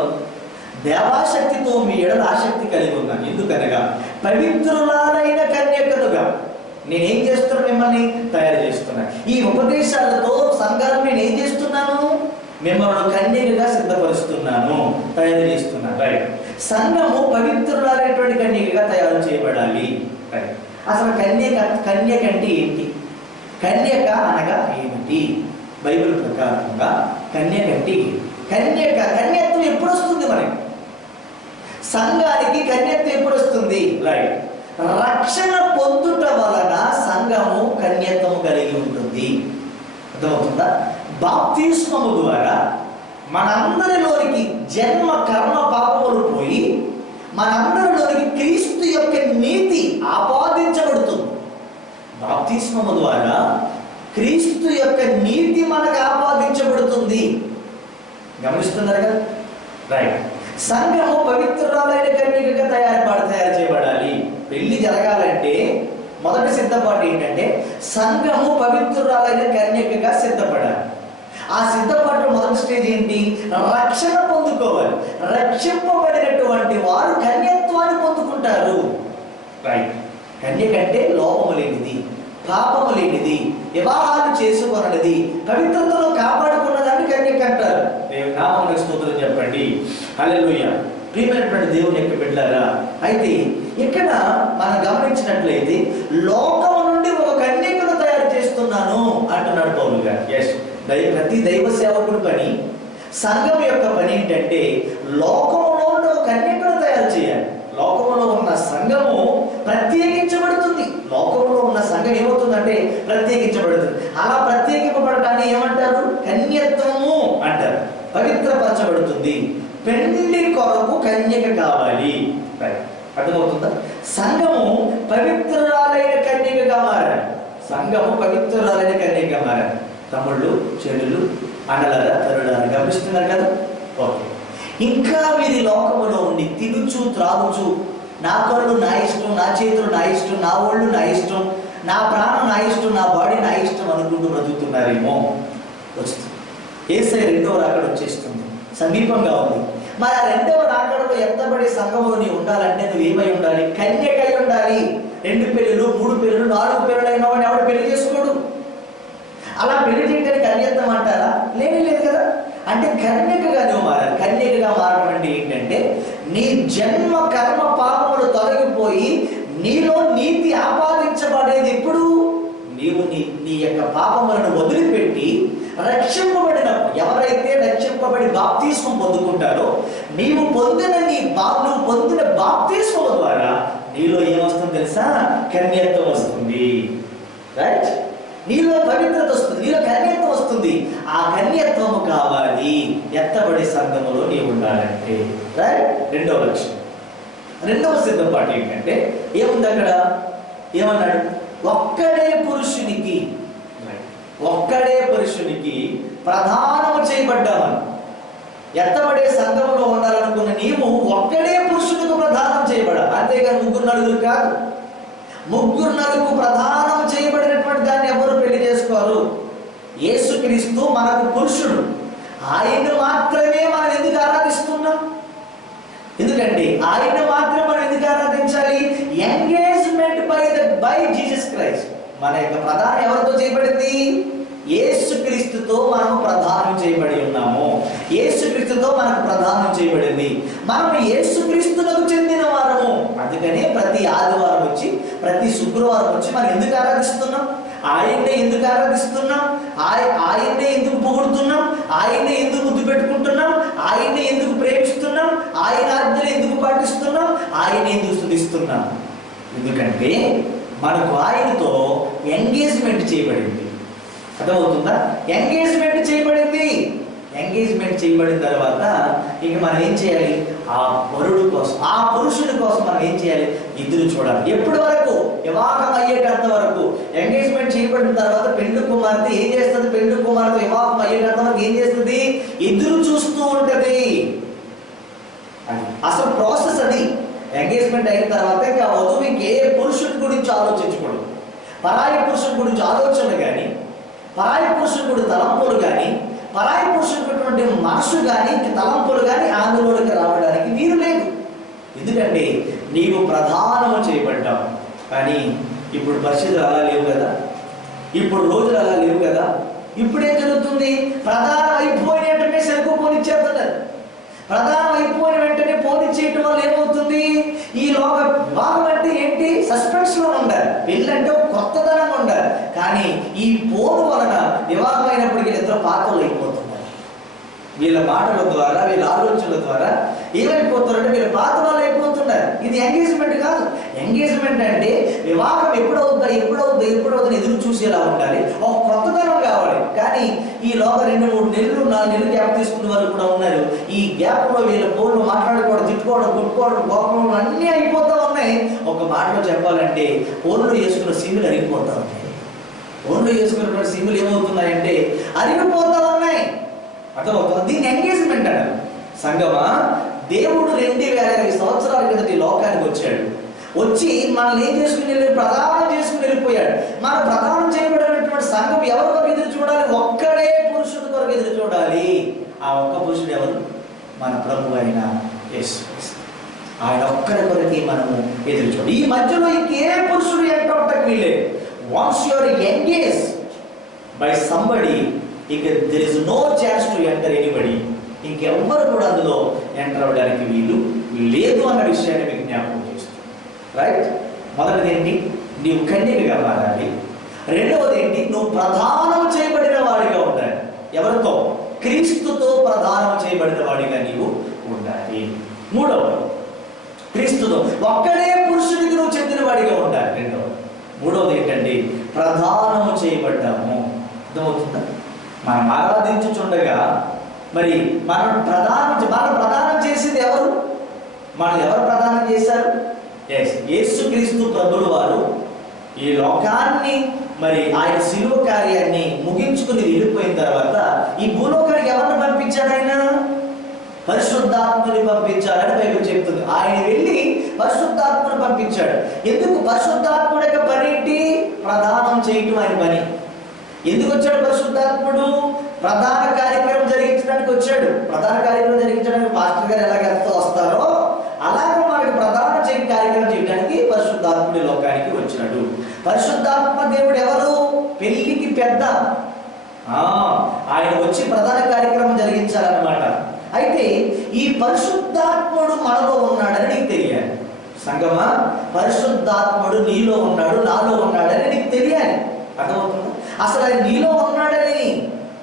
దేవాశక్తితో మీ ఎడల ఆసక్తి కలిగి ఉన్నాను. ఎందుకనగా పవిత్రురాలైన కన్యకలుగా నేనేం చేస్తున్నాను? మిమ్మల్ని తయారు చేస్తున్నాను. ఈ ఉపదేశాలతో సంఘాలను నేను ఏం చేస్తున్నాను? మిమ్మల్ని కన్యకగా సిద్ధపరుస్తున్నాను, తయారు చేస్తున్నాను. రైట్. సంఘము పవిత్రురాలైనటువంటి కన్యకగా తయారు చేయబడాలి. రైట్. అసలు కన్యక అంటే ఏంటి? కన్యక అనగా ఏమిటి? బైబిల్ ప్రకారంగా కన్యక అంటే కన్యత్వం ఎప్పుడు వస్తుంది? మనకి సంఘానికి కన్యత్వం ఎప్పుడు వస్తుంది? రైట్. రక్షణ పొందుట వలన సంఘము కన్యత్వము కలిగి ఉంటుంది. అర్థమవుతుందా? బాప్తిస్మము ద్వారా మనందరిలోనికి జన్మ కర్మ పాపములు పోయి మనందరిలోనికి క్రీస్తు యొక్క నీతి ఆపాదించబడుతుంది. బాప్తిస్మము ద్వారా క్రీస్తు యొక్క నీతి మనకు ఆపాదించబడుతుంది. గమనిస్తున్నారు కదా? రైట్. సంఘము పవిత్రురాలైన కన్యకగా తయారు చేయబడాలి. పెళ్లి జరగాలంటే మొదటి సిద్ధపాటు ఏంటంటే సంఘము పవిత్రురాలైన కన్యకగా సిద్ధపడాలి. ఆ సిద్ధపాటు మొదటి స్టేజ్ ఏంటి? రక్షణ పొందుకోవాలి. రక్షింపబడినటువంటి వారు కన్యత్వాన్ని పొందుకుంటారు. రైట్. కన్యక అంటే లోపము లేనిది, పాపము లేనిది, వివాహాలు చేసుకున్నది, పవిత్రతలో కాపాడుకున్నదాన్ని కన్యక అంటారు. దేవుని నామమునకు స్తోత్రం చెప్పండి. హల్లెలూయా. ప్రియమైనటువంటి దేవుని యొక్క బిడ్డలారా, అయితే ఇక్కడ మనం గమనించినట్లయితే లోకము నుండి ఒక కన్యకను తయారు చేస్తున్నాను అంటున్నాడు పౌలు గారు. ఎస్, ప్రతి దైవ సేవకుడి పని, సంఘం యొక్క పని ఏంటంటే లోకంలో ఉన్న కన్యకను తయారు చేయాలి. లోకంలో ఉన్న సంఘము ప్రత్యేకించబడుతుంది. లోకంలో ఉన్న సంఘం ఏమవుతుందంటే ప్రత్యేకించబడుతుంది. అలా ప్రత్యేకింపబడటాన్ని ఏమంటారు? కన్యత్వము అంటారు. పవిత్రపరచబడుతుంది. పెళ్లి కొరకు కన్యక కావాలి. అర్థమవుతుందా? సంఘము పవిత్రురాలైన కన్యకగా మారాలి. సంఘము పవిత్రురాలైన కన్యకగా మారాలి. తమ్ముళ్ళు, చెల్లులు, అన్నలారా, తరులారా, గమనిస్తున్నారు కదా? ఓకే. ఇంకా వీరి లోకములో ఉండి తినుచు త్రాగుచు నా కళ్ళు నా ఇష్టం, నా చేతులు నా ఇష్టం, నా ఒళ్ళు నా ఇష్టం, నా ప్రాణం నా ఇష్టం, నా బాడీ నా ఇష్టం అనుకుంటూ బ్రతుకుతున్నారేమో. వస్తుంది యేసయ్య రెండవ రాకడ వచ్చేస్తుంది, సమీపంగా ఉంది. మరి ఆ రెండవ రాకడలో ఎత్తబడే సంఘంలో నీవు ఉండాలంటే నువ్వేమై ఉండాలి? కన్యకై ఉండాలి. 2 పెళ్ళిళ్ళు, 3 పెళ్ళిళ్ళు, 4 పెళ్ళిళ్ళు అయిన వాడిని ఎవడు పెళ్లి చేసుకోడు. అలా పెళ్లి చేయడానికి కన్యత్వం అంటారా? లేదు కదా. అంటే కన్యకగా నువ్వు మారాలి. కన్యకగా మారడం అంటే ఏంటంటే నీ జన్మ కర్మ పాపములు తొలగిపోయి నీలో నీతి ఆపాదించబడేది ఎప్పుడు? నీవు నీ యొక్క పాపములను వదిలిపెట్టి రక్షింపబడినప్పుడు. ఎవరైతే రక్షింపబడి బాప్తిస్మం పొందుకుంటారో నువ్వు పొందిన బాప్తిస్మం ద్వారా నీలో ఏమొస్తుంది తెలుసా? కన్యత్వం వస్తుంది. రైట్? నీలో పవిత్రత వస్తుంది, నీలో కన్యత్వం వస్తుంది. ఆ కన్యత్వము కావాలి ఎత్తబడి సంఘములో నీవు ఉండాలంటే. రైట్? రెండవ లక్ష్యం. రెండవ సిద్ధపాటు ఏంటంటే ఏముంది అక్కడ? ఏమన్నాడు? ఒక్కడే పురుషునికి ప్రధానము చేయబడ్డామని. ఎత్తబడే సంఘంలో ఉండాలనుకున్న నీవు ఒక్కడే పురుషునికి ప్రధానం చేయబడాలి. అంతేగాని 3-4 కాదు. 3-4 ప్రధానం చేయబడినటువంటి దాన్ని ఎవరు పెళ్లి చేసుకోరు. యేసుక్రీస్తు మనకు పురుషుడు. ఆయన్ని మాత్రమే మనం ఎందుకు ఆరాధిస్తున్నాం? ఎందుకంటే ఆయన్ని మాత్రమే మనం ఎందుకు ఆరాధించాలి? Engagement by Jesus Christ. మన యొక్క ప్రధానం ఎవరితో చేయబడింది? యేసుక్రీస్తుతో మనము ప్రధానం చేయబడి ఉన్నాము. యేసుక్రీస్తుతో మనకు ప్రధానం చేయబడింది. మనం యేసుక్రీస్తులకు చెందిన వారము. అందుకనే ప్రతి ఆదివారం వచ్చి, ప్రతి శుక్రవారం వచ్చి మనం ఎందుకు ఆరాధిస్తున్నాం? ఆయన్నే ఎందుకు ఆరాధిస్తున్నాం? ఆయన్నే ఎందుకు పొగుడుతున్నాం? ఆయన్నే ఎందుకు ముద్దు పెట్టుకుంటున్నాం? ఆయన్నే ఎందుకు ప్రేమిస్తున్నాం? ఆయన ఆజ్ఞలు ఎందుకు పాటిస్తున్నాం? ఆయన్ని ఎందుకు స్తుతిస్తున్నాం? ఎందుకంటే మనకు ఆయనతో ఎంగేజ్మెంట్ చేయబడింది. అర్థమవుతుందా? ఎంగేజ్మెంట్ చేయబడింది. ఎంగేజ్మెంట్ చేయబడిన తర్వాత ఇక మనం ఏం చేయాలి? ఆ వరుడు కోసం, ఆ పురుషుడి కోసం మనం ఏం చేయాలి? ఎదురు చూడాలి. ఎప్పటి వరకు? వివాహం అయ్యేటంత వరకు. ఎంగేజ్మెంట్ చేయబడిన తర్వాత పెండ్లి కుమార్తె ఏం చేస్తుంది? పెండ్లి కుమార్తె వివాహం అయ్యేటంత వరకు ఏం చేస్తుంది? ఎదురు చూస్తూ ఉంటది. అసలు ప్రాసెస్ అది. ఎంగేజ్మెంట్ అయిన తర్వాత ఇంకా వధువు ఇంకే పురుషుడి గురించి ఆలోచించకూడదు. పరాయి పురుషుడి గురించి ఆలోచనలు కానీ, పరాయి పురుషుడు తలంపులు కానీ, పరాయి పురుషుడు మనసు కానీ, తలంపులు కానీ ఆందోళనకి రావడానికి వీలు లేదు. ఎందుకంటే నీవు ప్రధానము చేయబడ్డావు. కానీ ఇప్పుడు పరిస్థితులు అలా లేవు కదా, ఇప్పుడు రోజులు అలా లేవు కదా. ఇప్పుడేం జరుగుతుంది? ప్రధానం అయిపోయిన వెంటనే సెల్కు పోనిచ్చేస్తున్నారు. ప్రధానం అయిపోయిన వెంటనే పోనిచ్చేయటం వల్ల ఏమవుతుంది? ఈ లోక వివాహం అంటే ఏంటి? సస్పెన్స్ లో ఉండాలి. పెళ్ళంటే కొత్తదనంగా ఉండాలి. కానీ ఈ పోరు వలన వివాహం అయినప్పటికీ ఇద్దరు పాత్రలు అయిపోతున్నారు. వీళ్ళ మాటల ద్వారా, వీళ్ళ ఆలోచనల ద్వారా ఏమైపోతారంటే వీళ్ళ పాత్రలు అయిపోతున్నారు. ఇది ఎంగేజ్మెంట్ కాదు. ఎంగేజ్మెంట్ అంటే వివాహం ఎప్పుడవుద్దా ఎదురు చూసేలా ఉండాలి. ఒక కొత్తదనం కావాలి. కానీ ఈ లోక 2-3 నెలలు 4 నెలలు గ్యాప్ తీసుకునే వాళ్ళు కూడా ఉన్నారు. ఈ గ్యాప్ లో వీళ్ళ ఫోన్లు మాట్లాడుకోవడం, తిట్టుకోవడం, కొట్టుకోవడం, కోపం అన్నీ అయిపోతూ ఉన్నాయి. ఒక మాటలో చెప్పాలంటే ఫోన్లు వేసుకున్న సిమ్లు అరిగిపోతా ఉన్నాయి. ఫోన్లు వేసుకున్నటువంటి సిమ్లు ఏమవుతున్నాయంటే అరిగిపోతా ఉన్నాయి. అర్థమవుతుంది? దీన్ని ఎంగేజ్మెంట్ అంటారు. సంగమా, దేవుడు 2000 సంవత్సరాల కిందట ఈ లోకానికి వచ్చాడు. వచ్చి మనల్ని ఏం చేసుకుని ప్రదానం చేసుకుని వెళ్ళిపోయాడు. మన ప్రదానం చేయబడినటువంటి సంఘం ఎవరి కొరకు ఎదురు చూడాలి? ఒక్కడే పురుషుడి కొరకు ఎదురు చూడాలి. ఆ ఒక్క పురుషుడు ఎవరు? మన ప్రభు అయిన యేసుక్రీస్తు. ఆయన ఒక్కరి కొరకి మనము ఎదురు చూడాలి. ఈ మధ్యలో ఇంకే పురుషుడు ఎంటర్ అవటానికి వీల్లేదు. Once you are engage by somebody, ఇక there is no chance to enter anybody. ఇంకెవ్వరు కూడా అందులో ఎంటర్ అవ్వడానికి వీలు లేదు అన్న విషయాన్ని మీకు జ్ఞాపకం చేస్తుంది. రైట్? మొదటిది ఏంటి? నీవు కన్యకగా మారాలి. రెండవది ఏంటి? నువ్వు ప్రధానం చేయబడిన వాడిగా ఉండాలి. ఎవరితో? క్రీస్తుతో ప్రదానం చేయబడిన వాడిగా నీవు ఉండాలి. మూడవది, క్రీస్తుతో ఒక్కడే పురుషుడికి నువ్వు చెందిన వాడిగా ఉండాలి. రెండవది. మూడవది ఏంటంటే ప్రదానము చేయబడ్డాము. అర్థమవుతుందా? మనం ఆరాధించుచుండగా మరి మనం ప్రదానం చేసింది ఎవరు? మనం ఎవరు ప్రదానం చేశారు? యేసుక్రీస్తు ప్రభుల వారు ఈ లోకాన్ని మరి ఆయన శిలువ కార్యాన్ని ముగించుకుని వెళ్ళిపోయిన తర్వాత ఈ భూలోకానికి ఎవరిని పంపించాడు? ఆయన పరిశుద్ధాత్మని పంపించాలని బైబిల్ చెప్తుంది. ఆయన వెళ్ళి పరిశుద్ధాత్మను పంపించాడు. ఎందుకు? పరిశుద్ధాత్ముడు యొక్క పని ఏంటి? ప్రదానం చేయటం ఆయన పని. ఎందుకు వచ్చాడు పరిశుద్ధాత్ముడు? ప్రధాన కార్యక్రమం జరిగించడానికి వచ్చాడు. ప్రధాన కార్యక్రమం జరిగించడానికి పాస్టర్ గారు ఎలాగెంతో వస్తారో అలాగే మనకి ప్రధాన కార్యక్రమం చేయడానికి పరిశుద్ధాత్ముడి లోకానికి వచ్చాడు. పరిశుద్ధాత్మ దేవుడు ఎవరు? పెళ్లికి పెద్ద. ఆయన వచ్చి ప్రధాన కార్యక్రమం జరిగించాలన్నమాట. అయితే ఈ పరిశుద్ధాత్ముడు మనలో ఉన్నాడని నీకు తెలియాలి. సంగమా, పరిశుద్ధాత్ముడు నీలో ఉన్నాడు, నాలో ఉన్నాడని నీకు తెలియాలి. అర్థమవుతుందా? అసలు ఆయన నీలో ఉన్నాడని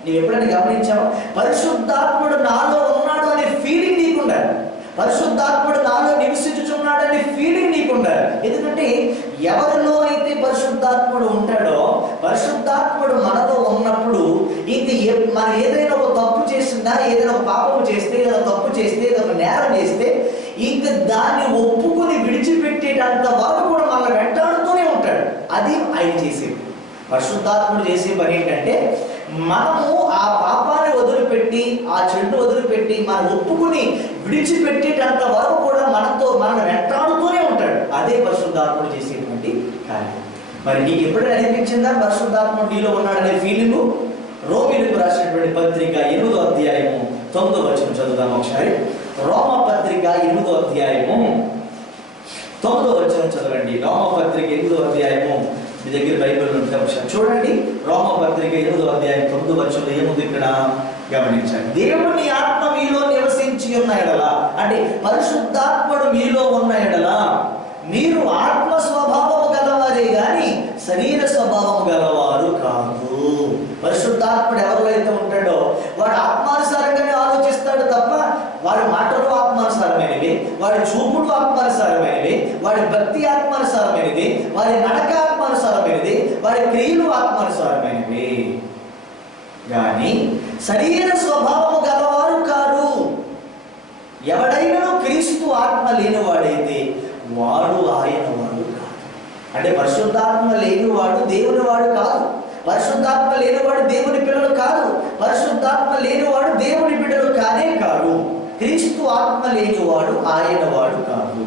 నీవు ఎప్పుడైనా గమనించావు? పరిశుద్ధాత్ముడు నాలో ఉన్నాడు అనే ఫీలింగ్ నీకు ఉండాలి. పరిశుద్ధాత్ముడు నాలో నివసించుచున్నాడనే ఫీలింగ్ నీకు ఉండాలి. ఎందుకంటే ఎవరిలో అయితే పరిశుద్ధాత్ముడు ఉంటాడో, పరిశుద్ధాత్ముడు మనలో ఉన్నప్పుడు ఇంక మనం ఏదైనా ఒక తప్పు చేసినా, ఏదైనా ఒక పాపం చేస్తే, ఏదైనా తప్పు చేస్తే, ఏదైనా నేరం చేస్తే ఇంక దాన్ని ఒప్పుకుని విడిచిపెట్టేటంత వరకు కూడా మనం వెంటాడుతూనే ఉంటాడు. అది ఆయన చేసేది. పరిశుద్ధాత్ముడు చేసే పని ఏంటంటే మనము ఆ పాపాన్ని వదిలిపెట్టి, ఆ చెడు వదిలిపెట్టి మనం ఒప్పుకుని విడిచిపెట్టేటంత వరకు కూడా మనం వెంటాడుతూనే ఉంటాడు. అదే పరిశుద్ధాత్ముడు చేసేటువంటి కార్యం. మరి నీకు ఎప్పుడైనా అనిపించిందా పరిశుద్ధాత్ముడు నీలో ఉన్నాడనే ఫీలింగు? రోమీయులకు రాసినటువంటి పత్రిక 8వ అధ్యాయము 9వ వచనం చదువుదాం ఒకసారి. రోమ పత్రిక 8వ అధ్యాయము 9వ వచనం చదవండి. రోమ పత్రిక 8వ అధ్యాయము, మీ దగ్గర బైబిల్ ఉంటే ఒకసారి చూడండి. రోమ పత్రిక 8వ అధ్యాయం 9వ వచనంలో ఏముంది ఇక్కడ గమనించండి. దేవుని ఆత్మ మీలో నివసించి ఉన్న ఎడల, అంటే పరిశుద్ధాత్ముడు మీలో ఉన్న ఎడల మీరు ఆత్మ స్వభావము గలవారే గాని శరీర స్వభావము గలవారు కాదు. పరిశుద్ధాత్ముడు ఎవరిలో అయితే ఉంటాడో వాడు ఆత్మానుసారంగానే ఆలోచిస్తాడు తప్ప వాడి మాటలు ఆత్మానుసారమైనవి, వాడి చూపుడు ఆత్మానుసారమైనవి, వాడి భక్తి ఆత్మానుసారమైనది, వాడి నడక ఆత్మానుసారమైనది, వాడి క్రియలు ఆత్మానుసారమైనవి కానీ శరీర స్వభావము గలవారు కారు. ఎవడైనా క్రీస్తు ఆత్మ లేనివాడైతే వాడు ఆయన వాడు కాదు. అంటే పరిశుద్ధాత్మ లేనివాడు దేవుని వాడు కాదు. పరిశుద్ధాత్మ లేనివాడు దేవుని పిల్లలు కాదు. పరిశుద్ధాత్మ లేనివాడు దేవుని బిడ్డలు కానే కాదు. క్రీస్తు ఆత్మ లేనివాడు ఆయన వాడు కాదు.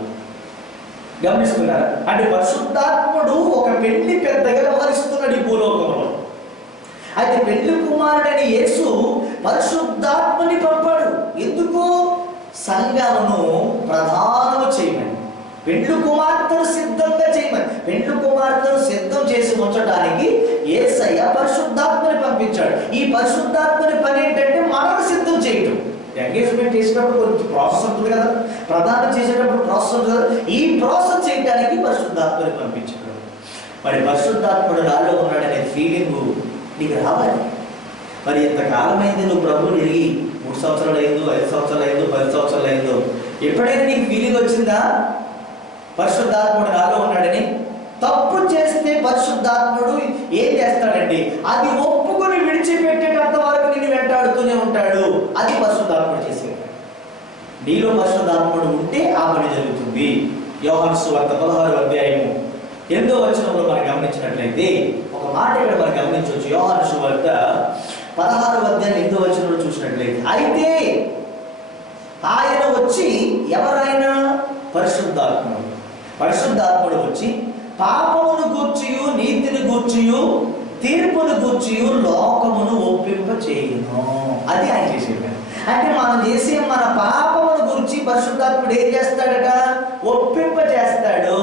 గమనిస్తున్నారా? అంటే పరిశుద్ధాత్ముడు ఒక పెళ్లి పెద్దగా వ్యవహరిస్తున్నాడు ఈ భూలోకంలో. అయితే పెళ్లి కుమారుడని యేసు పరిశుద్ధాత్మని పంపాడు. ఎందుకు? సంఘమును ప్రధానము చేయమని, పెండ్లు కుమార్తెను సిద్ధంగా చేయమని. పెండ్లు కుమార్తెను సిద్ధం చేసి ఉంచడానికి యేసయ్య పరిశుద్ధాత్మని పంపించాడు. ఈ పరిశుద్ధాత్మని పని ఏంటంటే మనకు సిద్ధం చేయటం. ఎంగేజ్మెంట్ చేసేటప్పుడు కొంచెం ప్రాసెస్ ఉంటుంది కదా, ప్రదానం చేసేటప్పుడు ప్రాసెస్ ఉంటుంది కదా, ఈ ప్రాసెస్ చేయడానికి పరిశుద్ధాత్మని పంపించాడు. మరి పరిశుద్ధాత్ముడు నాలో ఉన్నాడనే ఫీలింగ్ నీకు రావాలి. మరి ఇంతకాలమైంది నువ్వు ప్రభువుని ఎరిగి, 3 సంవత్సరాలు అయిందో, 5 సంవత్సరాలు అయిందో, 10 సంవత్సరాలు అయిందో, ఎప్పుడైనా నీకు ఫీలింగ్ వచ్చిందా పరిశుద్ధాత్ముడు నాలో ఉన్నాడని? తప్పు చేస్తే పరిశుద్ధాత్ముడు ఏం చేస్తాడండి? అది ఒప్పుకొని విడిచిపెట్టేటంత వరకు నిన్ను వెంటాడుతూనే ఉంటాడు. అది పరిశుద్ధాత్ముడు చేసేది. నీలో పరిశుద్ధాత్ముడు ఉంటే ఆ పని జరుగుతుంది. యోహాను సువార్త 16వ అధ్యాయము 8వ వచనంలో మనం గమనించినట్లయితే ఒక మాట ఇక్కడ మనం గమనించవచ్చు. యోహాను సువార్త 16వ అధ్యాయం 8వ వచనంలో చూసినట్లయితే, అయితే ఆయన వచ్చి, ఎవరైనా పరిశుద్ధాత్ముడు వచ్చి పాపమును గూర్చియు నీతిని గూర్చియు తీర్పును గూర్చియు లోకమును ఒప్పింప చేయును. అది ఆయన చేసేది. అంటే మనం చేసే మన పాపమును గురించి పరిశుద్ధాత్ముడు ఏం చేస్తాడట? ఒప్పింప చేస్తాడు.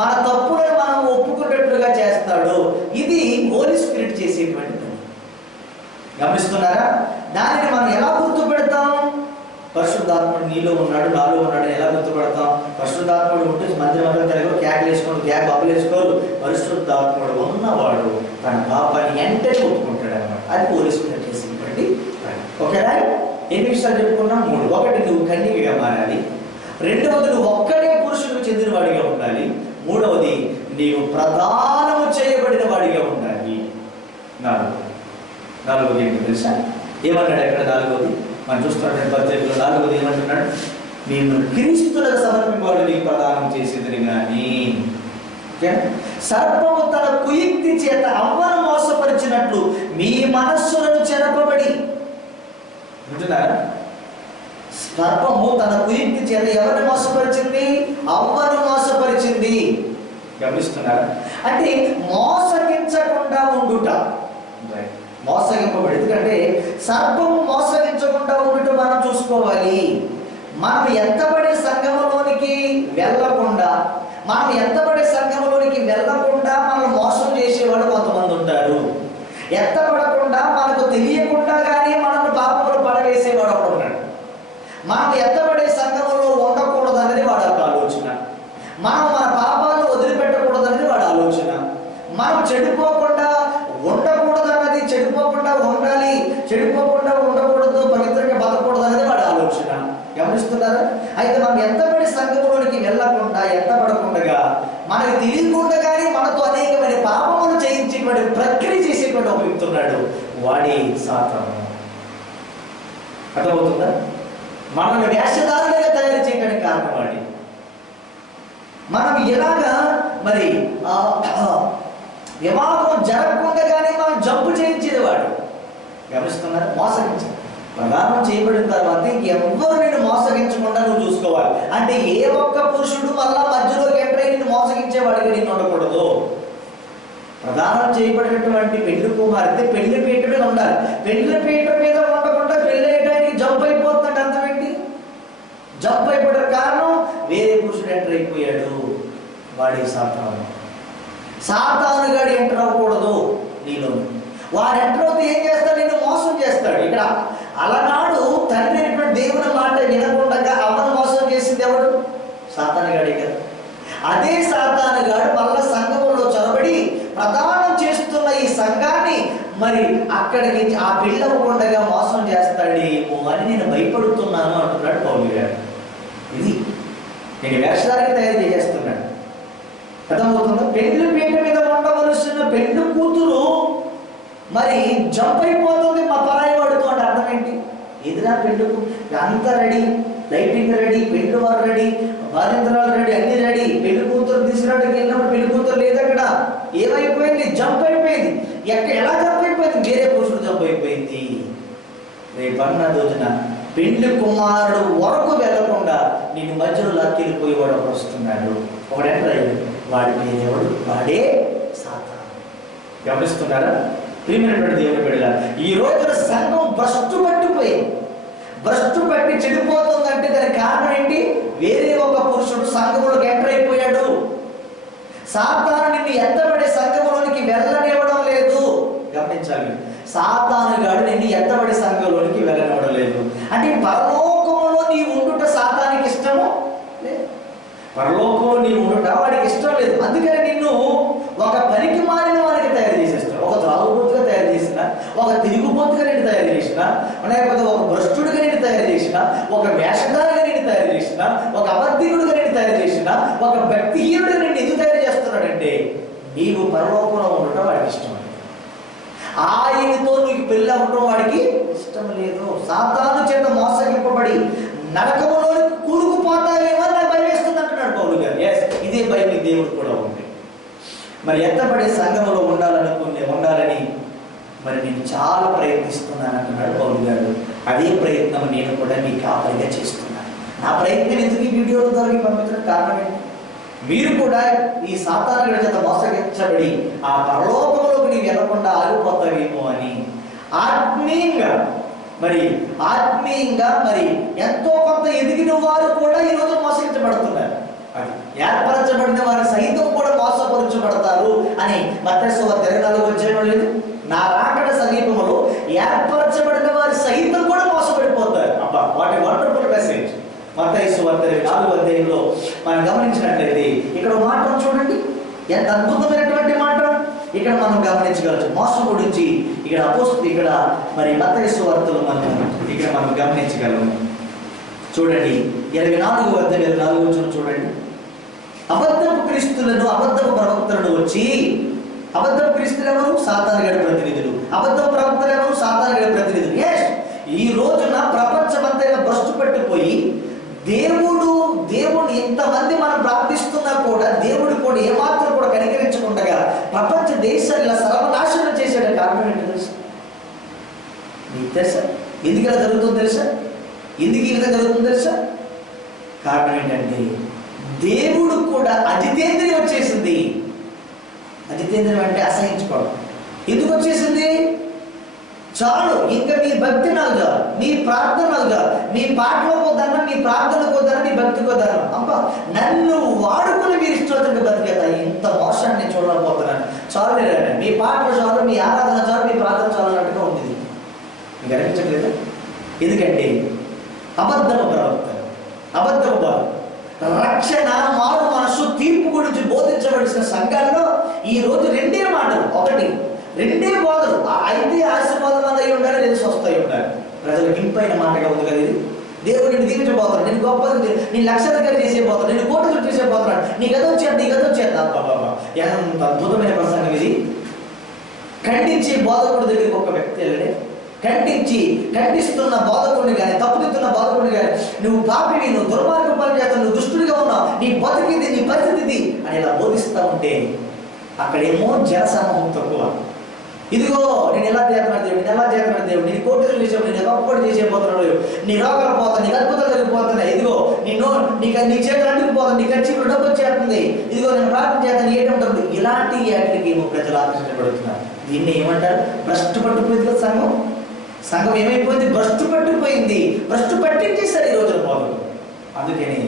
మన తప్పులను మనం ఒప్పుకున్నట్లుగా చేస్తాడు. ఇది హోలీ స్పిరిట్ చేసేటువంటి పని. గమనిస్తున్నారా? దానిని మనం ఎలా గుర్తుపెడతాం? పరిశుద్ధాత్ముడు నీలో ఉన్నాడు, నాలో ఉన్నాడు ఎలా గుర్తుపడతాం? పరిశుద్ధాత్ముడు ఉంటే మందిరం తెలుగు క్యాగ్ వేసుకోడు, క్యాగ్ బబ్బులు వేసుకోరు. పరిశుద్ధాత్ముడు ఉన్నవాడు తన పాపాన్ని వెంటనే ఒప్పుకుంటాడు అన్నమాట. అది హోలీ స్పిరిట్ చేసేటువంటి ఓకేనా? ఎన్ని విషయాలు చెప్పుకున్నాం? 3. 1, నువ్వు కన్యకగా మారాలి. 2వది, నువ్వు ఒక్కడే పురుషుడికి చెందిన వాడిగా ఉండాలి. 3వది, నీవు ప్రదానము చేయబడిన వాడిగా ఉండాలి. 4వది ఏంటి తెలుసా? ఏమన్నాడు అక్కడ? 4వది మనం చూస్తున్నటువంటి పత్రికలో 4వది ఏమంటున్నాడు? నేను క్రీస్తులకు సమర్పింపబడి నీకు ప్రదానం చేసేదని కానీ. సర్పము తన కుయుక్తి చేత అవ్వను మోసపరిచినట్లు మీ మనస్సులను చెరపబడి. వింటున్నారా? సర్పము తన కుయుక్తి చేత ఎవరిని మోసపరిచింది? అవ్వను మోసపరిచింది. గమనిస్తున్నారా? అంటే మోసగించకుండా ఉండుట, మోసగింపబడి. ఎందుకంటే సర్పము మోసగించకుండా ఉండుట మనం చూసుకోవాలి. మనం ఎత్తబడే సంఘములోనికి వెళ్ళకుండా, మనం మోసం చేసేవాడు కొంతమంది ఉంటారు. ఎత్తబడకుండా మనకు తెలియకుండా కానీ మనల్ని పాపంలో పడవేసేవాడు ఒకడు ఉన్నాడు. మనం ఎత్తబడే సంఘములో ఉండకూడదన్నది వాడు ఒక ఆలోచన. మనం మన పాపాలను వదిలిపెట్టకూడదన్నది వాడు ఆలోచన. మనం చెడిపోకుండా ఉండకూడదన్నది, చెడిపోకుండా ఉండాలి, చెడిపోకుండా ఉండకూడదు, పవిత్రంగా బతకూడదు అనేది వాడి ఆలోచన. గమనిస్తున్నారా? అయితే మనం ఎత్తబడి సంఘములోనికి వెళ్ళకుండా, ఎత్తబడకుండా, మనకు తెలియకుండా కానీ మనతో అనేకమైన పాపములు చేయించేటువంటి ప్రక్రియ చేసేటువంటి ఒక వ్యక్తి ఉన్నాడు. వాడి సాతాను. అర్థమవుతుందా? మనల్ని వేషధారులుగా తయారు చేయడానికి కారణం వాడి. మనం ఎలాగా మరి వివాహం జరగకుండానే మనం జంపు చేయించేది వాడు. గమనిస్తున్నారు? మోసగించాలి. ప్రదానం చేయబడిన తర్వాత ఇంకెవ్వరు నిన్ను మోసగించకుండా నువ్వు చూసుకోవాలి. అంటే ఏ ఒక్క పురుషుడు మళ్ళా మధ్యలోకి ఎంటర్ అయ్యి నిన్ను మోసగించేవాడిగా నేను ఉండకూడదు. ప్రదానం చేయబడినటువంటి పెళ్లి కుమార్తె పెళ్లి పీట మీద ఉండాలి. పెళ్లి పీట మీద ఉండకుండా పెళ్లి అయ్యడానికి జంప్ అయిపోతుందంటే అర్థం ఏంటి? జంప్ అయిపోయే కారణం వేరే పురుషుడు ఎంటర్ అయిపోయాడు. వాడి సాతాను. సాతానుగాడు ఎంటర్ అవ్వకూడదు నీలో. వాడు ఎంటర్ అవుతే ఏం చేస్తాడు? నిన్ను మోసం చేస్తాడు. ఇక్కడ అలనాడు తండ్రి అయినటువంటి దేవుని మాట వినకుండా అవను మోసం చేసింది ఎవడు? సాతానుగాడే కదా. అదే సాతానుగాడు మళ్ళా సంఘములో చొరబడి ప్రదానం చేస్తున్న ఈ సంఘాన్ని మరి అక్కడికి ఆ పిల్లవకుండగా మోసం చేస్తాడేమో అని నేను భయపడుతున్నాను అంటున్నాడు పౌలు గారు. ఇది నేను వేషధారికి తయారు చేస్తున్నాడు. అర్థమవుతుందా? పెళ్లి పీట మీద ఉండవలసిన పెళ్లి కూతురు మరి జంప్ అయిపోతుంది మా పరాయి వాడుతూ అంటే అర్థం ఏంటి? ఎదురా పెళ్ళికు అంతా రెడీ, లైటింగ్ రెడీ, పెళ్లి వారు రెడీ, బాధితురాలు రెడీ, అన్ని రెడీ. పెళ్లి కూతురు తీసుకురావడానికి వెళ్ళినప్పుడు పెళ్లి కూతురు లేదు అక్కడ. ఏమైపోయింది? జంప్ అయిపోయింది. ఎలా జంప్ అయిపోయింది? వేరే పురుషుడు జంప్ అయిపోయింది. రేపు అన్న రోజున పెళ్లి కుమారుడు వరకు వెళ్ళకుండా నేను మధ్యలో లాక్కెళ్ళిపోయేవాడు ఒకడు వస్తున్నాడు. ఒకడు ఎంటర్ అయ్యాడు. వాడి పేరేవాడు? వాడే సాతాను. గమనిస్తున్నారా? ప్రియమైనటువంటి దేవుని బిడ్డల, ఈ రోజున సంఘం భ్రష్టు పట్టి చెడిపోతుందంటే దానికి కారణం ఏంటి? వేరే ఒక పురుషుడు సంఘంలోకి ఎంటర్ అయిపోయాడు. సాతాను నిన్ను ఎత్తబడే సంఘంలోనికి వెళ్ళనివ్వడం లేదు. గమనించాలి, సాతానుగాడు నిన్ను ఎత్తబడే సంఘంలోనికి వెళ్ళనివ్వడం లేదు. అంటే పరలోకంలో నీవు ఉండుట సాతానికి ఇష్టము లేదు. పరలోకంలో నీవు ఉండుట వాడికి ఇష్టం లేదు. అందుకని నిన్ను ఒక పనికి మారిన వారికి తయారు చేసేస్తాడు. ఒక త్రాగుబోతుగా తయారు చేసిన, ఒక తిరుగుబోతుగా నేను తయారు చేసిన, లేకపోతే ఒక భ్రష్టుడిగా నేను తయారు చేసిన, ఒక వేషధారిగా నేను తయారు చేసిన, ఒక అబద్ధికుడిగా నేను తయారు చేసిన, ఒక భక్తిహీనుడిగా నేను ఎందుకు తయారు చేస్తున్నాడంటే నీవు పరలోకంలో ఉండటం వాడికి ఇష్టం లేదు. ఆయనతో నీకు పెళ్ళి అవ్వటం వాడికి ఇష్టం లేదు. సాతాను చేత మోసగింపబడి నరకములోని కూరుకుపోతావేమో నాకు భయం వేస్తుంది అంటున్నాడు పౌలు గారు. ఇదే భయం దేవుడు కూడా ఉంది. మరి ఎత్తబడే సంఘంలో ఉండాలని మరి నేను చాలా ప్రయత్నిస్తున్నాను అంటున్నాడు పౌలు గారు. అదే ప్రయత్నం నేను కూడా మీ కాపరిగా చేస్తున్నాను. నా ప్రయత్నం ఎందుకు ఈ వీడియోల ద్వారా పంపించడం కారణం ఏంటి? మీరు కూడా ఈ సాతాను చేత మోసగించబడి ఆ పరలోకంలోకి నీవు వెళ్ళకుండా ఆగిపోతావేమో అని ఆత్మీయంగా మరి ఎంతో కొంత ఎదిగిన వారు కూడా ఈరోజు మోసగించబడుతున్నారు. అది ఏర్పరచబడిన వారి సైతం కూడా మోసపరచబడతారు అని మత్తయి సువార్త 24 లేదు. నా రాకడ సమీపంలో ఏర్పరచబడిన వారి సైతం కూడా మోసపడిపోతారు. అబ్బా, వాట్ ఏ వండర్ఫుల్ మెసేజ్. మత్తయి సువార్త 24 మనం గమనించినట్లయితే ఇక్కడ మాట చూడండి, ఎంత అద్భుతమైనటువంటి మాట. ఇక్కడ మనం గమనించగలచ్చు. మోసం గురించి ఇక్కడ మరి మత్తయి సువార్తలో మనం గమనించగలము. చూడండి 24 చూడండి. అబద్ధపు క్రీస్తులను, అబద్ధపు ప్రవక్తలను వచ్చి, అబద్ధపు క్రీస్తులు ఎవరు? సాతాను గడి ప్రతినిధులు. అబద్ధపు ప్రవక్తలు ఎవరు? సాతాను గడి ప్రతినిధులు. ఈ రోజున ప్రపంచమంతా భ్రష్టు పెట్టిపోయి దేవుడు ఇంతమంది మనం ప్రార్థిస్తున్నా కూడా దేవుడు కూడా ఏమాత్రం కూడా కనికరించకుండా ప్రపంచ దేశాలు ఇలా సర్వనాశనం చేశాడు. కారణం ఏంటో తెలుసా? మీకు తెలుసా ఎందుకు ఇలా జరుగుతుందో తెలుసా? ఎందుకు ఈ విధంగా జరుగుతుందో తెలుసా? కారణం ఏంటంటే దేవుడు కూడా అజితేంద్రియం వచ్చేసింది. అజితేంద్రియం అంటే అసహించుకోవడం. ఎందుకు వచ్చేసింది? చాలు, ఇంకా మీ భక్తి నాకు చాలు, మీ ప్రార్థన నాకు చాలు, మీ పాటలో పోతాను, మీ ప్రార్థన పోతాను, మీ భక్తి పోతాను. అబ్బా, నన్ను వాడుకుని మీరు ఇష్టం బతికేదా? ఇంత మోసాన్ని నేను చూడలేకపోతున్నాను. చాలు లేదండి, మీ పాటలు చాలు, మీ ఆరాధన చాలు, మీ ప్రార్థన చాలు అన్నట్టుగా ఉంటుంది. మీకు అనిపించట్లేదు? ఎందుకంటే అబద్ధపు ప్రవక్తలు, అబద్ధపు బాధ, రక్షణ, మారు మనసు, తీర్పు గురించి బోధించవలసిన సంఘాల్లో ఈ రోజు రెండే మాటలు, రెండే బోధలు. అయితే ఆశీర్వాదం అయి ఉండాలి, లేదు స్వస్థ ఉండాలి. ప్రజలకు ఇంపైన మాటగా ఉంది కదా ఇది. దేవుడు నిన్ను దీవించబోతున్నాడు, నేను గొప్ప, నేను లక్షాధికారి చేసేపోతున్నాను, నేను కోట్లు చేసేపోతున్నాడు, నీకు ఏదో వచ్చేద్దా. బాబా, ఎంత అద్భుతమైన ప్రసంగం ఇది. ఖండించి బోధకుడి దగ్గరికి ఒక వ్యక్తి వెళ్ళడే, ఖండిస్తున్న బోధకుడిని కానీ, తప్పుదిద్దున్న బోధకుడిని కానీ, నువ్వు పాపివి, నువ్వు దుర్మార్గం పని చేస్తావు, నువ్వు దుష్టుడిగా ఉన్నావు, నీ బతికిది, నీ పరిస్థితి అని ఇలా బోధిస్తూ ఉంటే అక్కడేమో జనసమూహం తక్కువ. ఇదిగో నేను ఎలా చేస్తున్నాడు దేవుడు, నేను ఎలా చేస్తున్నాడు దేవుడు, నేను కోట్లు చేసావు, నేను ఒకటి చేసేపోతున్నాడు, నీ రోగాలు పోతాను, నీకు అద్భుతాలు జరిగిపోతున్నాయి, ఇదిగో నీ చేతులు అంటుకుపోతాను, నీ ఖర్చులు డబ్బు వచ్చేస్తుంది, ఇదిగో నేను ప్రార్థన చేస్తాను, ఏటంటుంది. ఇలాంటి వాటికి ఏమో ప్రజలు ఆకర్షించబడుతున్నారు. దీన్ని ఏమంటారు? భ్రష్టు పట్టుకుపోయింది సంఘం ఏమైపోయింది? భ్రష్టు పట్టించేశారు ఈ రోజున బోధకులు. అందుకని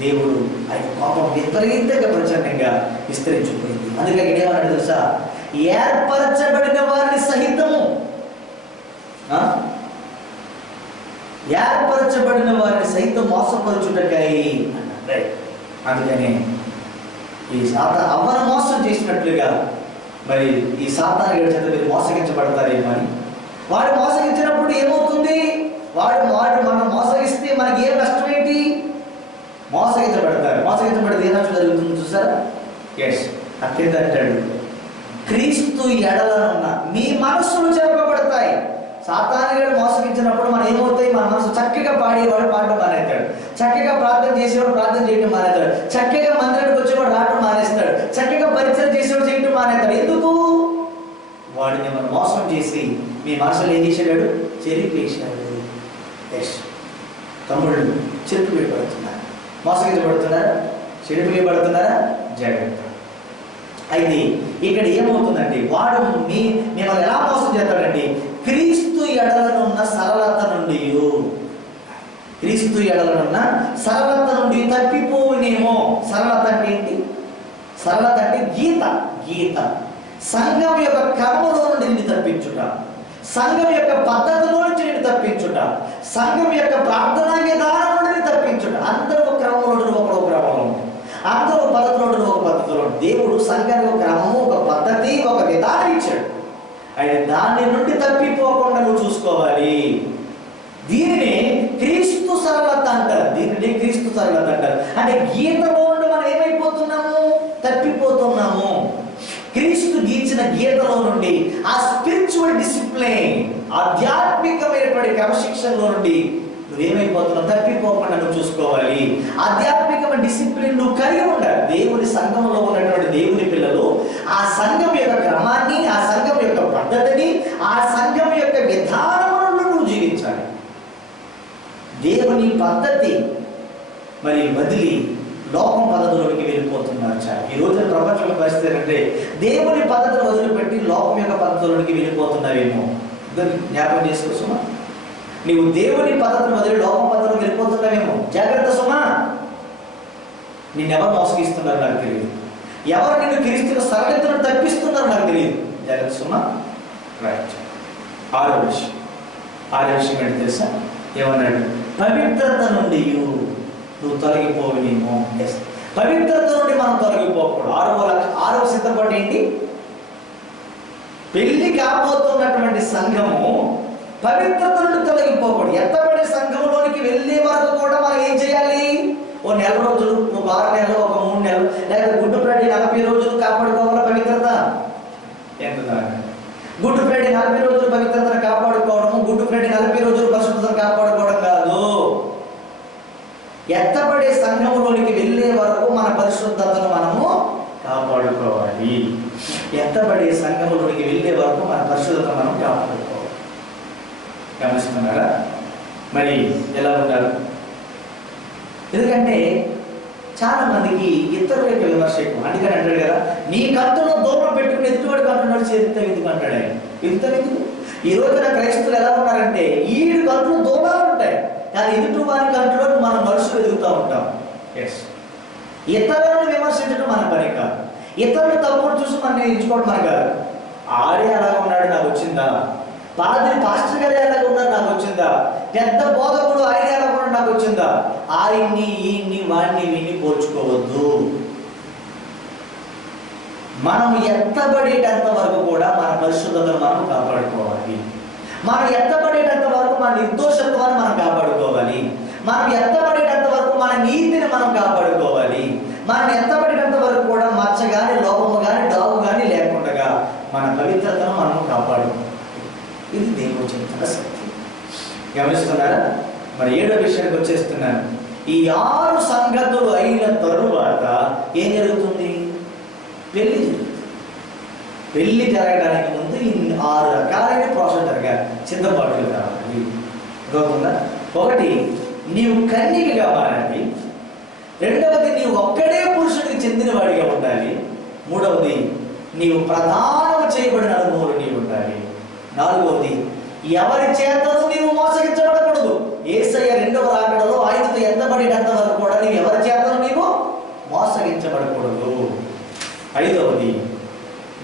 దేవుడు ఆయన కోపం విపరీతంగా ప్రచండంగా విస్తరించిపోయింది. అందుకే ఏమన్నాడు తెలుసా? ఏర్పరచబడిన వారిని సహితము, ఏర్పరచబడిన వారిని సైతం మోసపరచుటకై అన్నాడు. అందుకని ఈ అవ్వను మోసం చేసినట్లుగా మరి ఈ సాతాను చేత మీరు మోసగించబడతారేమో అని. వాడు మోసగించినప్పుడు ఏమవుతుంది? వాడు మనం మోసగిస్తే మనకి ఏం నష్టం ఏంటి? మోసగించబడతారు. మోసగించబడితే ఏ నష్టం జరుగుతుంది చూసారా? అత్యంత అంటాడు, క్రీస్తు ఎడలనున్న మీ మనస్సులు చెరపబడతాయి. సాతానుగాడు మోసగించినప్పుడు మనం ఏమవుతాయి? మన మనసు చక్కగా పాడేవాడు పాడటం మానేస్తాడు, చక్కగా ప్రార్థన చేసేవాడు ప్రార్థన చేయడం మానేస్తాడు, చక్కగా మందిరానికి వచ్చేవాడు రావడం మానేస్తాడు, చక్కగా పరిచయం చేసేవాడు చేయడం మానేస్తాడు. ఎందుకు? వాడిని మనం మోసం చేసి మీ మనసులో ఏం చేసాడు? చెరిపేశాడు. తమ్ముళ్ళు చెరిపివేయబడుతున్నారు, మోసగించబడుతున్నారా? చెరిపివేయబడుతున్నారా? జాగ్రత్త. అయితే ఇక్కడ ఏమవుతుందండి? వాడు మిమ్మల్ని ఎలా మోసం చేస్తాడండి? క్రీస్తు ఎడలనున్న సరళత నుండి, క్రీస్తు ఎడలనున్న సరళత నుండి తప్పిపోవునేమో. సరళత అంటే ఏంటి? సరళత అంటే గీత. సంఘం యొక్క కర్మలో నుండి నిన్ను తప్పించుట, సంఘం యొక్క పద్ధతిలో నుంచి నిన్ను తప్పించుట, సంఘం యొక్క ప్రార్థనా విధానం నుండి తప్పించుట. అందరూ ఒక క్రమంలో, ఒకడు క్రమంలో, అందరూ ఒక పద్ధతిలో, ఒక పద్ధతిలో. దేవుడు సంఘానికి ఒక క్రమము, ఒక పద్ధతి, ఒక విధానం ఇచ్చాడు. అయితే దాని నుండి తప్పిపోకుండా నువ్వు చూసుకోవాలి. దీనిని క్రీస్తు సరళత అంటారు. అంటే గీతలో నుండి మనం ఏమైపోతున్నాము? తప్పిపోతున్నాము. క్రీస్తు గీచిన గీతలో నుండి, ఆ స్పిరిచువల్ డిసిప్లిన్, ఆధ్యాత్మికమైనటువంటి క్రమశిక్షణలో నుండి నువ్వేమైపోతున్నావు? తప్పిపోకుండా నువ్వు చూసుకోవాలి. ఆధ్యాత్మికమైన డిసిప్లిన్ నువ్వు కలిగి ఉండాలి. దేవుని సంఘంలో ఉన్నటువంటి దేవుని పిల్లలు ఆ సంఘం యొక్క క్రమాన్ని, ఆ సంఘం యొక్క పద్ధతిని, ఆ సంఘం యొక్క విధానములను నువ్వు జీవించాలి. దేవుని పద్ధతి మరి వదిలి లోకం పద్ధతిలోకి వెళ్ళిపోతున్నారు. చాలా ఈ రోజు ప్రపంచంలో పరిస్థితి ఏంటంటే దేవుని పద్ధతిని వదిలిపెట్టి లోకం యొక్క పద్ధతిలోకి వెళ్ళిపోతున్నావేమో. జ్ఞాపకం చేసుకో సుమా, నీవు దేవుని పద్ధతిని వదిలి లోకం పద్ధతిలోకి వెళ్ళిపోతున్నావేమో. జాగ్రత్త సుమా. నిన్నెవరు మోసగిస్తున్నారు నాకు తెలియదు, ఎవరు నిన్ను క్రీస్తును సరళతను తప్పిస్తున్నారు నాకు తెలియదు. జాగ్రత్త సుమా. రైట్. ఆరో విషయం ఏంటి తెలుసా? ఏమన్నాడు? పవిత్రత నుండి నువ్వు తొలగిపోవేమో. పవిత్రత నుండి మనం తొలగిపోకూడదు. ఆరవ సిద్ధపాటు ఏంటి? పెళ్లి కాబోతున్నటువంటి సంఘము పవిత్రత నుండి తొలగిపోకూడదు. ఎత్తబడే సంఘంలోనికి వెళ్ళే వరకు కూడా మనం ఏం చేయాలి? ఓ నెల రోజులు, ఒక 6 నెలలు, ఒక 3 నెలలు, లేకపోతే గుడ్డు ఫ్రైడే 40 రోజులు కాపాడుకోవాల పవిత్రత. ఎంత గుడ్డు ఫ్రైడే 40 రోజులు పవిత్రతను కాపాడుకోవడము, గుడ్డు ఫ్రైడే 40 రోజులు పరిశుద్ధతను కాపాడుకోవడం కాదు. ఎత్తబడే సంఘంలోనికి వెళ్ళే వరకు మన పరిశుద్ధతను మనము కాపాడుకోవాలి. ఎత్తబడే సంఘంలోనికి వెళ్ళే వరకు మన పరిశుద్ధతను మనం కాపాడుకోవాలి. గమనిస్తున్నారా? మరి ఎలా ఉంటారు? ఎందుకంటే చాలా మందికి ఇతరుల యొక్క విమర్శ ఎక్కువ. అందుకని అంటాడు కదా, నీ కంటులో దూరం పెట్టుకుని ఎదుటివాడికి అంటున్నాడు చేరితే ఎందుకు అంటాడు ఆయన. ఎందుకు ఈ రోజున క్రైస్తవులు ఎలా ఉన్నారంటే ఈడు కంటులో దూరాలు ఉంటాయి, కానీ ఎదుటి వారి కంటులో మనం మనుషులు ఎదుగుతూ ఉంటాం. ఇతరులను విమర్శించడం మన పని కాదు. ఇతరులు తప్పును చూసి మనం ఎంచుకోవడం మన కాదు. ఆడే అలా ఉన్నాడు, నాకు వచ్చిందా? పాస్టర్ గారు ఎలా ఉన్నారు, నాకు వచ్చిందా? పెద్ద బోధకుడు ఆయన ఎలా ఉన్నాడు, నాకు వచ్చిందా? ఆయన్ని ఈయన్ని వాడిని వీడిని పోల్చుకోవద్దు. మనం ఎత్తబడేటంత వరకు కూడా మన పరిశుద్ధతను మనం కాపాడుకోవాలి. మనం ఎత్తబడేటంత వరకు మన నిర్దోషత్వాన్ని మనం కాపాడుకోవాలి. మనం ఎత్తబడేటంత వరకు మన నీతిని మనం కాపాడుకోవాలి. మనం ఎత్తబడేటంత వరకు కూడా మచ్చ కానీ, లోపము కానీ, డాగు కానీ లేకుండా మన పవిత్రతను మనం కాపాడుకోవాలి. ఇది దేవుడు చెప్తున్న సత్యం. గమనిస్తున్నారా? మరి 7వ విషయానికి వచ్చేస్తున్నాను. ఈ 6 సంగతులు అయిన తరువాత ఏం జరుగుతుంది? పెళ్లి జరుగుతుంది. పెళ్లి జరగడానికి ముందు ఈ 6 రకాలైన ప్రాసెస్ జరగాలి, సిద్ధపాటులు కావాలి. అర్థమవుతుందా? 1, నీవు కన్యకగా మారాలి. 2వది, నీవు ఒక్కడే పురుషుడికి చెందిన వాడిగా ఉండాలి. 3వది, నీవు ప్రధానం చేయబడిన అనుభవం నీవు ఉండాలి. 4వది, ఎవరి చేతను నీవు మోసగించబడకూడదు. యేసయ్య 2వ రాకడలో ఆయనతో ఎత్తబడేటంత వరకు కూడా నీవు ఎవరి చేతను నీవు మోసగించబడకూడదు. 5వది,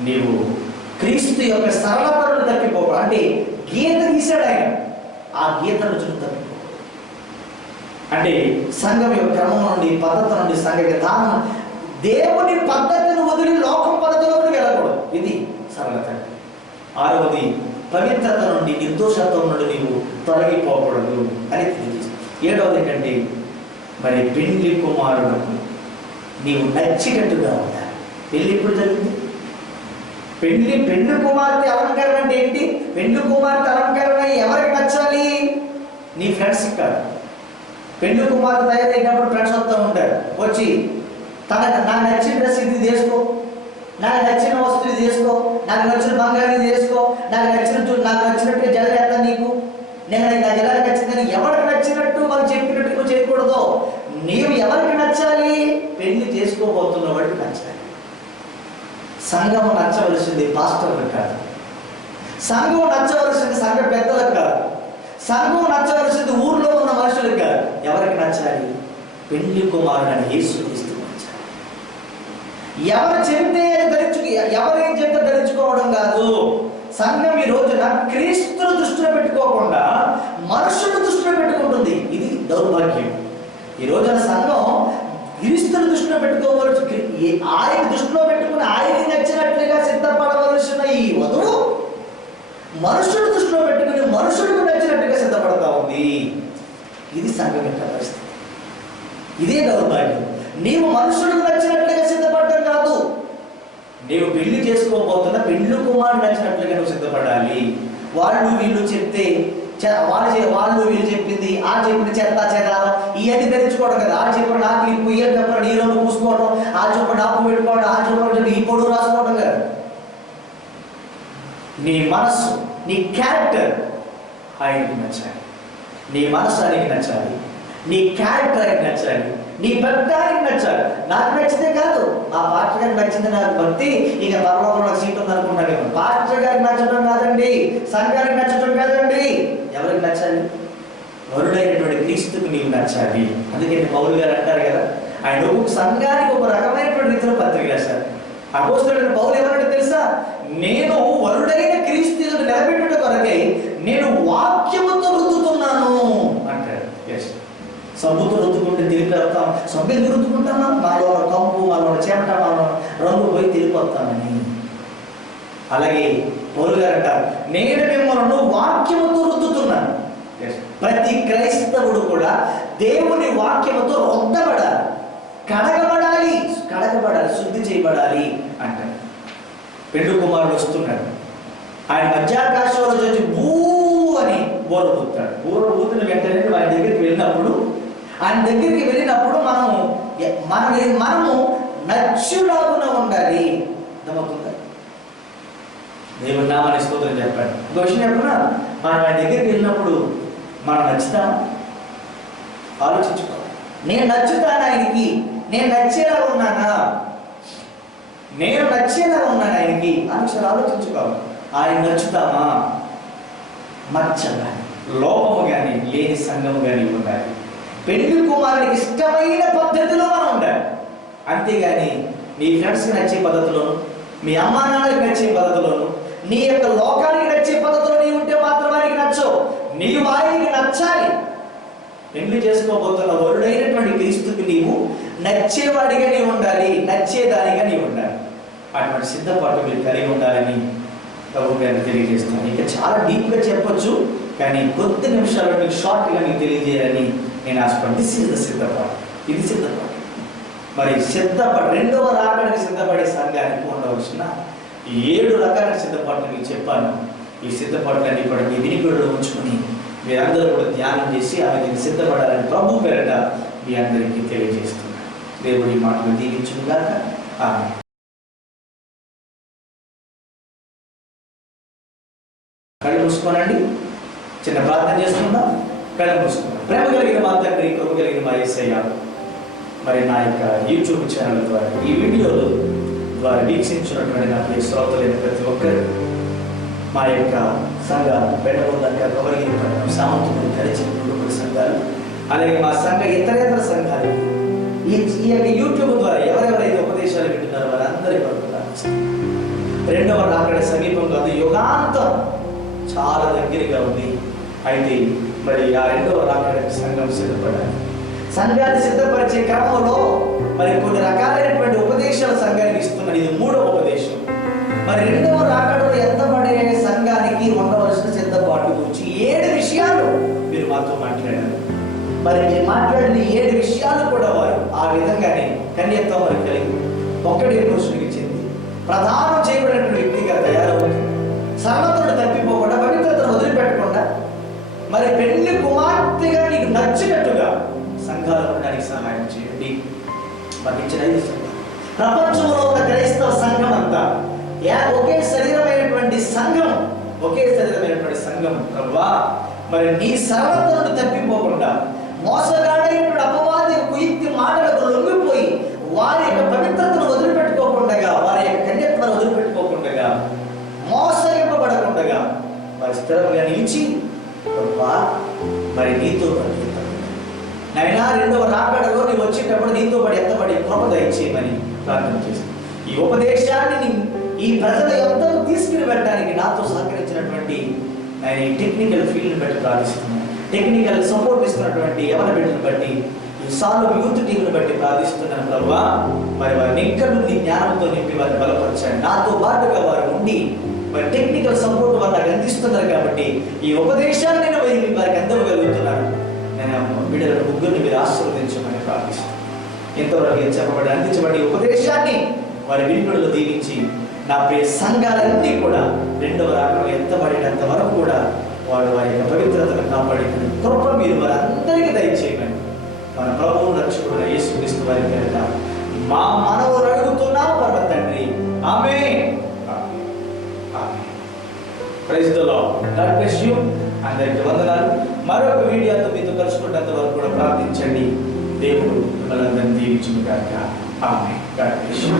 నీవు క్రీస్తు యొక్క సరళతను తప్పిపోకూడదు. అంటే గీత గీశాడు ఆయన, ఆ గీతను చుట్టూ తప్పిపోకూడదు. అంటే సంఘం యొక్క క్రమం నుండి, పద్ధతి నుండి, సంఘ విధానం, దేవుని పద్ధతిని వదిలి లోకం పద్ధతిలోకి వెళ్ళకూడదు. ఇది సరళత. 6వది, పవిత్రత నుండి, నిర్దోషత్వం నుండి నీవు తొలగిపోకూడదు అని తెలియజేస్తుంది. 7వది ఏంటంటే, మరి పెళ్లి కుమారులకు నీవు నచ్చినట్టుగా ఉండాలి. పెళ్లి ఎప్పుడు జరిగింది? పెళ్లి కుమార్తె అలంకరణ అంటే ఏంటి? పెళ్లి కుమార్తె అలంకరణ ఎవరికి నచ్చాలి? నీ ఫ్రెండ్స్కి కాదు. పెళ్లి కుమార్తె తయారైనప్పుడు ఫ్రెండ్స్ వస్తూ ఉంటారు, వచ్చి నాకు నచ్చిన డ్రెస్ ఇది చేసుకో, నాకు నచ్చిన వస్తువు ఇది చేసుకో, నాకు నచ్చిన బంగారు ఇది చేసుకో, నాకు నచ్చినట్టు జగన్ నీకు నాకు ఎలా నచ్చిందని ఎవరికి నచ్చినట్టు మనం చెప్పినట్టు నువ్వు చేయకూడదు. నీవు ఎవరికి నచ్చాలి? పెళ్లి చేసుకోబోతున్న వాడికి నచ్చాలి. సంఘం నచ్చవలసింది పాస్టర్లకు కాదు. సంఘం నచ్చవలసింది సంఘ పెద్దలకు కాదు. సంఘం నచ్చవలసింది ఊర్లో ఉన్న మనుషులకు కాదు. ఎవరికి నచ్చాలి? పెళ్లి కుమారుడని యేసుక్రీస్తు నచ్చాలి. ఎవరు చెబితే ఎవరేం చెప్తే ధరించుకోవడం కాదు. సంఘం ఈ రోజున క్రీస్తును దృష్టిలో పెట్టుకోకుండా మనుషులను దృష్టిలో పెట్టుకుంటుంది. ఇది దౌర్భాగ్యం. ఈ రోజున సంఘం క్రీస్తుని దృష్టిలో పెట్టుకోవలసి, ఆయన దృష్టిలో పెట్టుకుని ఆయన నచ్చినట్లుగా సిద్ధపడవలసిన ఈ వధువు మనుషుడు దృష్టిలో పెట్టుకుని మనుషుడికి నచ్చినట్టుగా సిద్ధపడతా ఉంది. ఇది సంఘం యొక్క పరిస్థితి. ఇదే దౌర్భాగ్యం. నీవు మనుషుడికి నచ్చినట్లుగా సిద్ధపడటం కాదు, నీవు పెళ్లి చేసుకోబోతున్న పెళ్లి కుమారుడు నచ్చినట్లుగా నువ్వు సిద్ధపడాలి. వాళ్ళు వీళ్ళు చెప్తే వాళ్ళు వీళ్ళు చెప్పింది, ఆ చెప్పిన చెత్త చెదారం ఇవన్నీ ధరించుకోవడం కదా. ఆ చెప్పిన నాకు ఈ పుయ్యలు చెప్పడం, నీ రోజు పూసుకోవడం, ఆ చెప్పిన నాకు పెట్టుకోవడం, ఆ చెప్పిన ఈ పొడుగు రాసుకోవడం కదా. నీ మనస్సు, నీ క్యారెక్టర్ ఆయనకి నచ్చాలి. నీ మనస్సు ఆయనకి నచ్చాలి, నీ క్యారెక్టర్ ఆయనకి నచ్చాలి, నీ భక్తి ఆయనకి నచ్చాలి. నాకు నచ్చితే కాదు, ఆ పాస్టర్ గారికి నచ్చింది నాకు భక్తి, ఇక పరలోకంలో సీట్ ఉంది అనుకున్నాను. పాస్టర్ గారికి నచ్చడం కాదండి, సంఘానికి నచ్చడం కాదండి. ఎవరికి నచ్చాలి? వరుడైనటువంటి క్రీస్తుకు నీవు నచ్చాలి. అందుకే పౌలు గారు అంటారు కదా, ఆయన ఒక సంఘానికి ఒక రకమైనటువంటి రీతిలో పత్రిక రాశారు. అపోస్తలుడైన పౌలు ఎవరంటే తెలుసా? నేను వరుడైన క్రీస్తు నిలబెట్టుట కొరకై నేను వాక్యముతో రుద్దుతున్నాను అంటాడు. సబ్బుతో రుద్దుకుంటే తిరిగి వస్తాం. సబ్బు ఎందుకు రుద్దుకుంటామా? మాలో కంపు, మాలో చెమట, మాలో రంగు పోయి తిరిగి వస్తామని. అలాగే పౌలు గారు అంటారు, నేను మిమ్మల్ని వాక్యముతో రుద్దుతున్నాను. ప్రతి క్రైస్తవుడు కూడా దేవుని వాక్యముతో రుద్దబడాలి, కడగబడాలి, శుద్ధి చేయబడాలి అంటారు. పెండు కుమారుడు వస్తున్నాడు, ఆయన మధ్యాకాశంలో వచ్చి భూ అని బోర ఊతాడు. బోర ఊతిన వెంటనే ఆయన దగ్గరికి వెళ్ళినప్పుడు మనము నచ్చులాగున ఉండాలి. అర్థమవుతుందా? దేవుని నామానికి స్తోత్రం చెప్పండి. ఇంకో విషయం చెప్పనా, మనం ఆయన దగ్గరికి వెళ్ళినప్పుడు మనం నచ్చుతామా? ఆలోచించుకోవాలి. నేను నచ్చుతాను ఆయనకి, నేను నచ్చేలా ఉన్నానా ఆయనకి అని ఆలోచించుకోవాలి. ఆయన నచ్చుతామా? మచ్చ కానీ లోపము కానీ లేని సంఘము కానీ ఉండాలి. పెళ్లి కుమారుడికి ఇష్టమైన పద్ధతిలో మనం ఉండాలి. అంతేగాని నీ ఫ్రెండ్స్కి నచ్చే పద్ధతిలోను, మీ అమ్మా నాన్నకి నచ్చే పద్ధతిలోను, నీ యొక్క లోకానికి నచ్చే పద్ధతిలో నీవు ఉంటే మాత్రం ఆయనకి నచ్చవు. నీవు ఆయనకి నచ్చాలి. పెళ్లి చేసుకోబోతున్న వరుడైనటువంటి క్రీస్తుకి నీవు నచ్చేవాడిగా నీవు ఉండాలి, నచ్చేదానిగా నీవు ఉండాలి. అటువంటి సిద్ధపాటు మీరు కలిగి ఉండాలని ప్రభు గారిని తెలియజేస్తాను. ఇంకా చాలా డీప్గా చెప్పొచ్చు, కానీ కొద్ది నిమిషాల్లో మీకు షార్ట్గా మీకు తెలియజేయాలని నేను ఆశపడి దిస్ ఇస్ ద సిద్ధపాటు. ఇది సిద్ధపాటు. మరి రెండవ రాకడానికి సిద్ధపడే సంఘానికి ఉండవలసిన 7 రకాల సిద్ధపాట్లు మీకు చెప్పాను. ఈ సిద్ధపాట్లన్నీ కూడా మీ వినికిడిలో ఉంచుకొని మీరందరూ కూడా ధ్యానం చేసి ఆమె సిద్ధపడాలని ప్రభు పేరట మీ అందరికీ తెలియజేస్తున్నాను. దేవుడి మాటలు దీవించుగాక. ఆమె కళ్ళు మూసుకోనండి, చిన్న ప్రార్థన చేసుకుందాం. కళ్ళు మూసుకున్నాం. ప్రేమ కలిగిన మా తండ్రి, కృప కలిగిన మా యేసయ్య, మరి నా యొక్క యూట్యూబ్ ఛానల్ ద్వారా ఈ వీడియోలు ద్వారా వీక్షించినటువంటి నా ప్రియ శ్రోతలైన ప్రతి ఒక్కరు, మా యొక్క సంఘాలు బెండగొండ కవరగిరి పట్టణం సామంతులు కలిసిన సంఘాలు, అలాగే మా సంఘ ఇతరేతర సంఘాలు ఈ యొక్క యూట్యూబ్ ద్వారా ఎవరెవరైతే ఉపదేశాలు వింటున్నారో వారందరి కొరకు రెండవ రాకడ సమీపంగా ఉంది, యుగాంతం చాలా దగ్గరగా ఉంది. అయితే మరి ఆ రెండవ రాకడానికి సంఘం సిద్ధపడాలి. సంఘాన్ని సిద్ధపరిచే క్రమంలో మరి కొన్ని రకాలైనటువంటి ఉపదేశాలు సంఘానికి ఇస్తున్నారు. ఇది 3వ ఉపదేశం. మరి రెండవ రాకడలో ఎత్తబడే సంఘానికి ఉండవలసిన సిద్ధపాటు గురించి 7 విషయాలు మీరు మాతో మాట్లాడారు. మరి మీరు మాట్లాడిన 7 విషయాలు కూడా వారు ఆ విధంగానే కన్యత్వం వారు కలిగి ఒక్కడే పురుషుడికి చెంది ప్రధానం చేయబడినటువంటి వ్యక్తిగా తయారవుతుంది. సర్వత్రుడు తప్పిపోకుండా, పవిత్రతను వదిలిపెట్టకుండా, మరి పెళ్లి కుమార్తెగా నీకు నచ్చినట్టుగా సంఘాలు ఉండడానికి సహాయం చేయండి. ఇచ్చిన 5 సంఘాలు ప్రపంచంలో ఉన్న క్రైస్తవ సంఘం అంతా ఒకే శరీరమైనటువంటి సంఘం ప్రభువా, మరి నీ సర్వత్రుడు తప్పిపోకుండా, మోసగాడైనటువంటి అపవాది కుయుక్తి మాటలకు లొంగిపోయి వారి యొక్క పవిత్రతను వదిలిపెట్టుకోకుండా, వారి యొక్క కన్యత్వాన్ని వదిలిపెట్టుకోకుండా, మోసగింపబడకుండా వారి స్థిరంగా నిలిచి మరి నీతో నైనా రెండవ రాకడలో నీవు వచ్చేటప్పుడు నీతో పడి ఎత్తబడి కృప దయచేయమని ప్రార్థన చేస్తాను. ఈ ఉపదేశాన్ని ఈ ప్రజల ఎంతలో తీసుకుని వెళ్ళడానికి నాతో సహకరించినటువంటి ఆయన ఈ టెక్నికల్ ఫీల్డ్ని బట్టి ప్రార్థిస్తున్నాను. టెక్నికల్ సపోర్ట్ ఇస్తున్నటువంటి యవన బిడ్డను బట్టి, ఈ సాలు యూత్ టీంను బట్టి ప్రార్థిస్తున్నాను ప్రభువా. మరి వారిని ఇంకా నుండి జ్ఞానంతో నింపి వారిని బలపరచండి. నాతో పాటుగా వారు ఉండి మరి టెక్నికల్ సపోర్ట్ వారికి అందిస్తున్నారు కాబట్టి ఈ ఉపదేశాన్ని నేను వారికి అందగలుగుతున్నాను. నేను బిడ్డలను ముగ్గురిని మీరు ఆశీర్వదించమని ప్రార్థిస్తున్నాను. ఎంతవరకు చెప్పబడి అందించబడి ఉపదేశాన్ని వారి వినికిడిలో దీవించి నా ప్రియ సంఘాలన్నీ కూడా రెండవ రాకడలో ఎత్తబడినంత వరకు కూడా వారు వారి యొక్క పవిత్రతను కాపాడిన కృప మీరు వారందరికీ దయచేయమని మన ప్రభువు రక్షకుడు యేసుక్రీస్తు వారి పేరిట మా మనవులు అడుగుతున్నాము పరమ తండ్రి. ఆమేన్. Praise the Lord. God bless you. అందరికీ వందనాలు. మరొక వీడియోతో మీతో కలుసుకున్నంత వరకు కూడా ప్రార్థించండి. దేవుడు మిమ్మల్ని అందరినీ దీవించును గాక. ఆమేన్. God bless you.